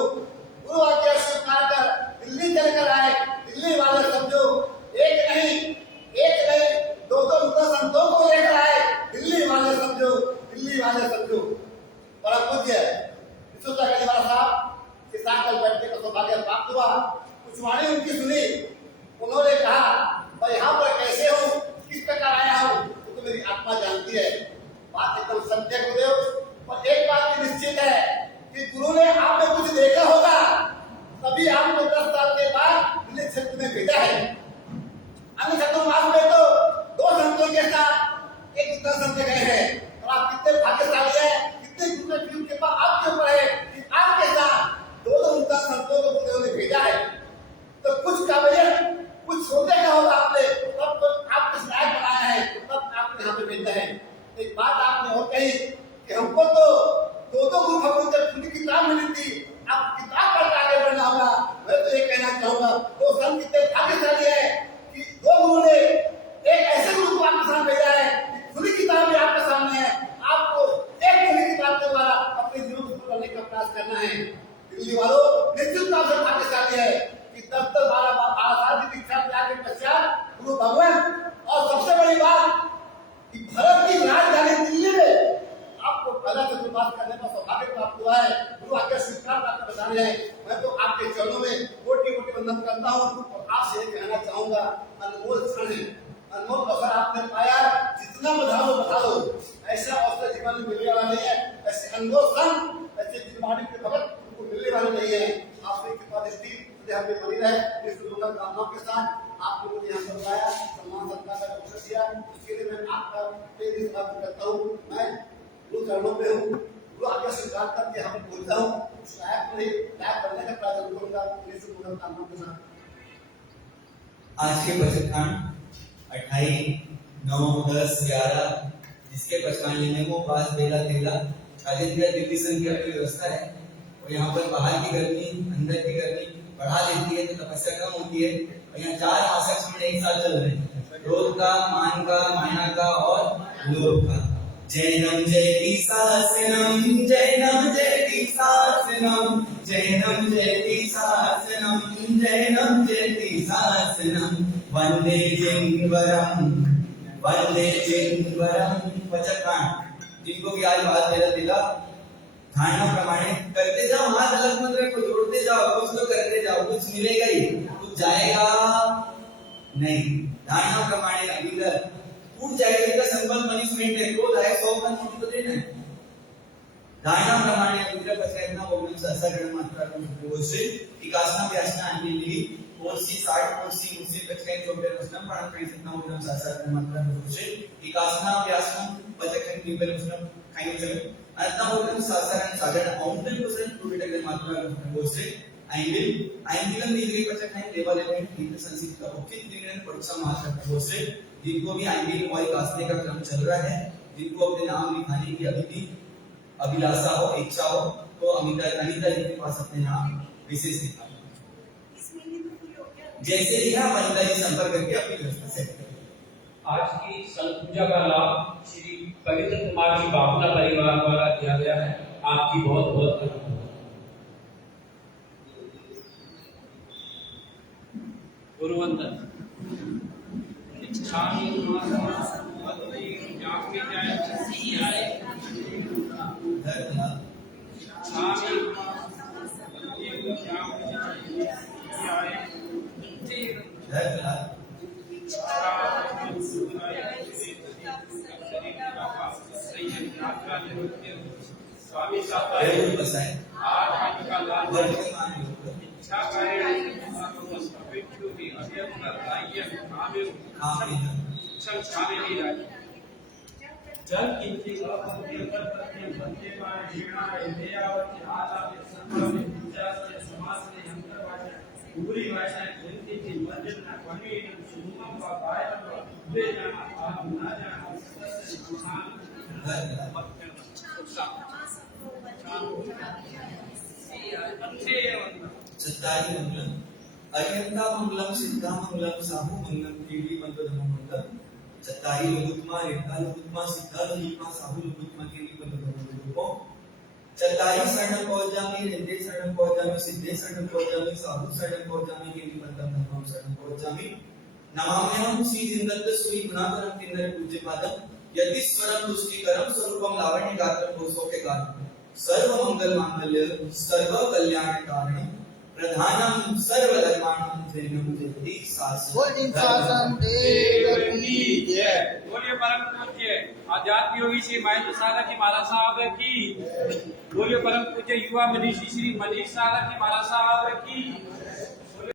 गुरु आज्ञा स्वीकार कर दिल्ली चलकर आए दिल्ली वाले समझो। एक नहीं दो संतों को लेकर आए दिल्ली वाले समझो, दिल्ली वाले समझो। परम पूज्य किशोर साहब के साथ कल बैठने का सौभाग्य प्राप्त हुआ। कुछ वाणी उनकी सुनी, उन्होंने कहा मैं यहाँ पर कैसे हूँ, किस प्रकार आया हूँ, तो मेरी आत्मा जानती है। बात एकदम सत्य गुरुदेव। और एक बात की निश्चित है कि गुरु ने आपने कुछ देखा होगा, तभी आपको 10 साल के बाद दिल्ली क्षेत्र में भेजा है। अन्य चतुर्मास में तो 2 संतों के साथ एक दूसरा संत गए हैं, और आप कितने भाग्यशाली हैं, कितने गुरु की कृपा आपके ऊपर है कि आपके साथ 2 संतों को गुरुदेव ने भेजा है। तो कुछ काबिलियत, कुछ सोचे का होगा आपने, तब तो आपको इस लायक बनाया है, तब आपको यहाँ पे भेजा है। एक बात आपने और कही कि हमको तो 2 गुरु भगवान जब खुद किताब मिली थी, आप किताब पढ़ के आगे बढ़ना होगा। मैं तो ये कहना चाहूंगा, वो संत कितने भाग्यशाली है कि 2 गुरु ने एक ऐसे गुरु को आपके सामने भेजा है कि खुली किताब भी आपके सामने है। आपको एक खुली किताब के द्वारा अपने जीवन को करने का प्रयास करना है। दिल्ली वालों, निश्चित रूप से भाग्यशाली है कि 10-12 साल की दीक्षा त्याग के पश्चात गुरु भगवान, और सबसे बड़ी बात कि भारत की राजधानी दिल्ली में आपको पहला चतुर्मास करने का सौभाग्य प्राप्त हुआ है। गुरु आज्ञा स्वीकार आपका बधाई है। मैं तो आपके चरणों में कोटि कोटि वंदन करता हूँ और आपसे ये कहना चाहूंगा, अनमोल क्षण है, अनमोल अवसर आपने पाया, जितना बधा लो। ऐसा अवसर जीवन में मिलने वाला नहीं है, ऐसे अनमोल क्षण, ऐसे जीववाणी के भगत उनको मिलने वाले नहीं है। आपकी कृपा दृष्टि मुझे हमें बनी रहे। इस शुभ कामनाओं के साथ आपने मुझे यहाँ पर बुलाया, सम्मान सत्कार का अवसर दिया, उसके लिए मैं आपका प्रेम स्वागत करता हूँ। मैं गुरु चरणों पे हूँ, गुरु आज्ञा स्वीकार करके हम बोलता हूँ, लायक नहीं, लायक बनने का प्रयास करूंगा। इस शुभ कामनाओं के साथ आज के बचतखान 28, 9, 10, 11 जिसके बचतखान लेने को 5, 13, 13 राजेंद्र दिल्ली संघ की व्यवस्था है। और यहाँ पर बाहर की गर्मी, अंदर की गर्मी बढ़ा देती है तो तपस्या कम होती है। और यहाँ 4 आसक्त एक साथ चल रहे हैं, क्रोध का, मान का, माया का और लोभ का। जैनम जयति शासनम, जैनम जयति शासनम, जैनम जयति शासनम, जैनम जयति शासनम, वंदे जिन्वरम, वंदे जिन्वरम। पचकांड, जिनको भी आज बात दिला धारणा प्रमाणे करते जाओ, हाथ अलग मत रखो, जोड़ते जाओ, कुछ तो करते जाओ, कुछ मिलेगा ही, कुछ जाएगा नहीं। धारणा प्रमाणे अभिधर टूट जाएगा, इसका संबंध मनीषमेंट है, क्रोध आए 100 का नोट तो देना है। धारणा प्रमाणे अभिधर पचयतना ओगम सहसा गण मात्रा को से इकासना व्यासना अंजलि कोसी 60 कोसी मुसी पचकय छोटे प्रश्न पण कहीं कितना ओगम सहसा गण मात्रा को से इकासना व्यासना पचकय निबल प्रश्न कहीं चले अतना ओगम सहसा गण साधारण औंधन परसेंट टूटे मात्रा को से आइंदिलम दीजिए पचकय लेवल में ठीक संसित का ओके दिनन परीक्षा मात्रा को से जिनको भी आइंदिल और कासने का क्रम चल रहा है, जिनको अपने नाम लिखाने की अभी भी अभिलाषा हो, इच्छा हो, तो अनिता जी के पास अपने नाम विशेष लिखा। जैसे ही आप अनिता जी संपर्क करके अपनी व्यवस्था सेट करें। आज की संत पूजा का लाभ श्री पवित्र कुमार जी बाबुला परिवार द्वारा दिया गया है। आपकी बहुत बहुत धन्यवाद। गुरुवंदन इच्छामि मद्दे जापि जाय सी आए धन्यवाद। इच्छामि मद्दे जापि जाय सी आए धन्यवाद। स्वामी जरूर बसाएं। आज का लाभ वर्तमान योग इच्छा करें सविष्णु की अध्यक्ष राज्य आमिर संस्थाने ही राज्य जल किंची अपने करते बंदे मार जीना इंद्रियावती आलाप संभव विचार से समाज से अंतर्वाद पूरी भाषा जयंती की मंजन ना कवि सुमम का पायन वे जाना आप ना जाना सत्य सुहान धन्यवाद। चत्तारि मंगलम अरिहंता मंगलम सिद्धा मंगलम साहु मंगलम केवी मंगलम मंगलम चत्तारि लघुत्मा रेखा लघुत्मा सिद्धा लघुत्मा साहु लघुत्मा केवी मंगलम चत्तारि शरण पहुंचामी रिद्धे शरण पहुंचामी सिद्धे शरण पहुंचामी साहु शरण पहुंचामी केवी मंगलम शरण पहुंचामी नमाम्यहं श्री जिंदत्त सूरी गुणाकरम किन्नर पूज्य पादम यदि स्वरम तुष्टिकरम स्वरूपम लावण्य गात्रम भूसो के गात्रम सर्व मंगल मांगल्य सर्व कल्याण कारण प्रधानम सर्व धर्माणाम जैनम जयति शासन देव की जय। बोलिए परम पूज्य आध्यात्म योगी श्री महेंद्र सागर जी महाराज साहब की। बोलिए परम पूज्य युवा मनीषी श्री मनीष सागर जी महाराज साहब की।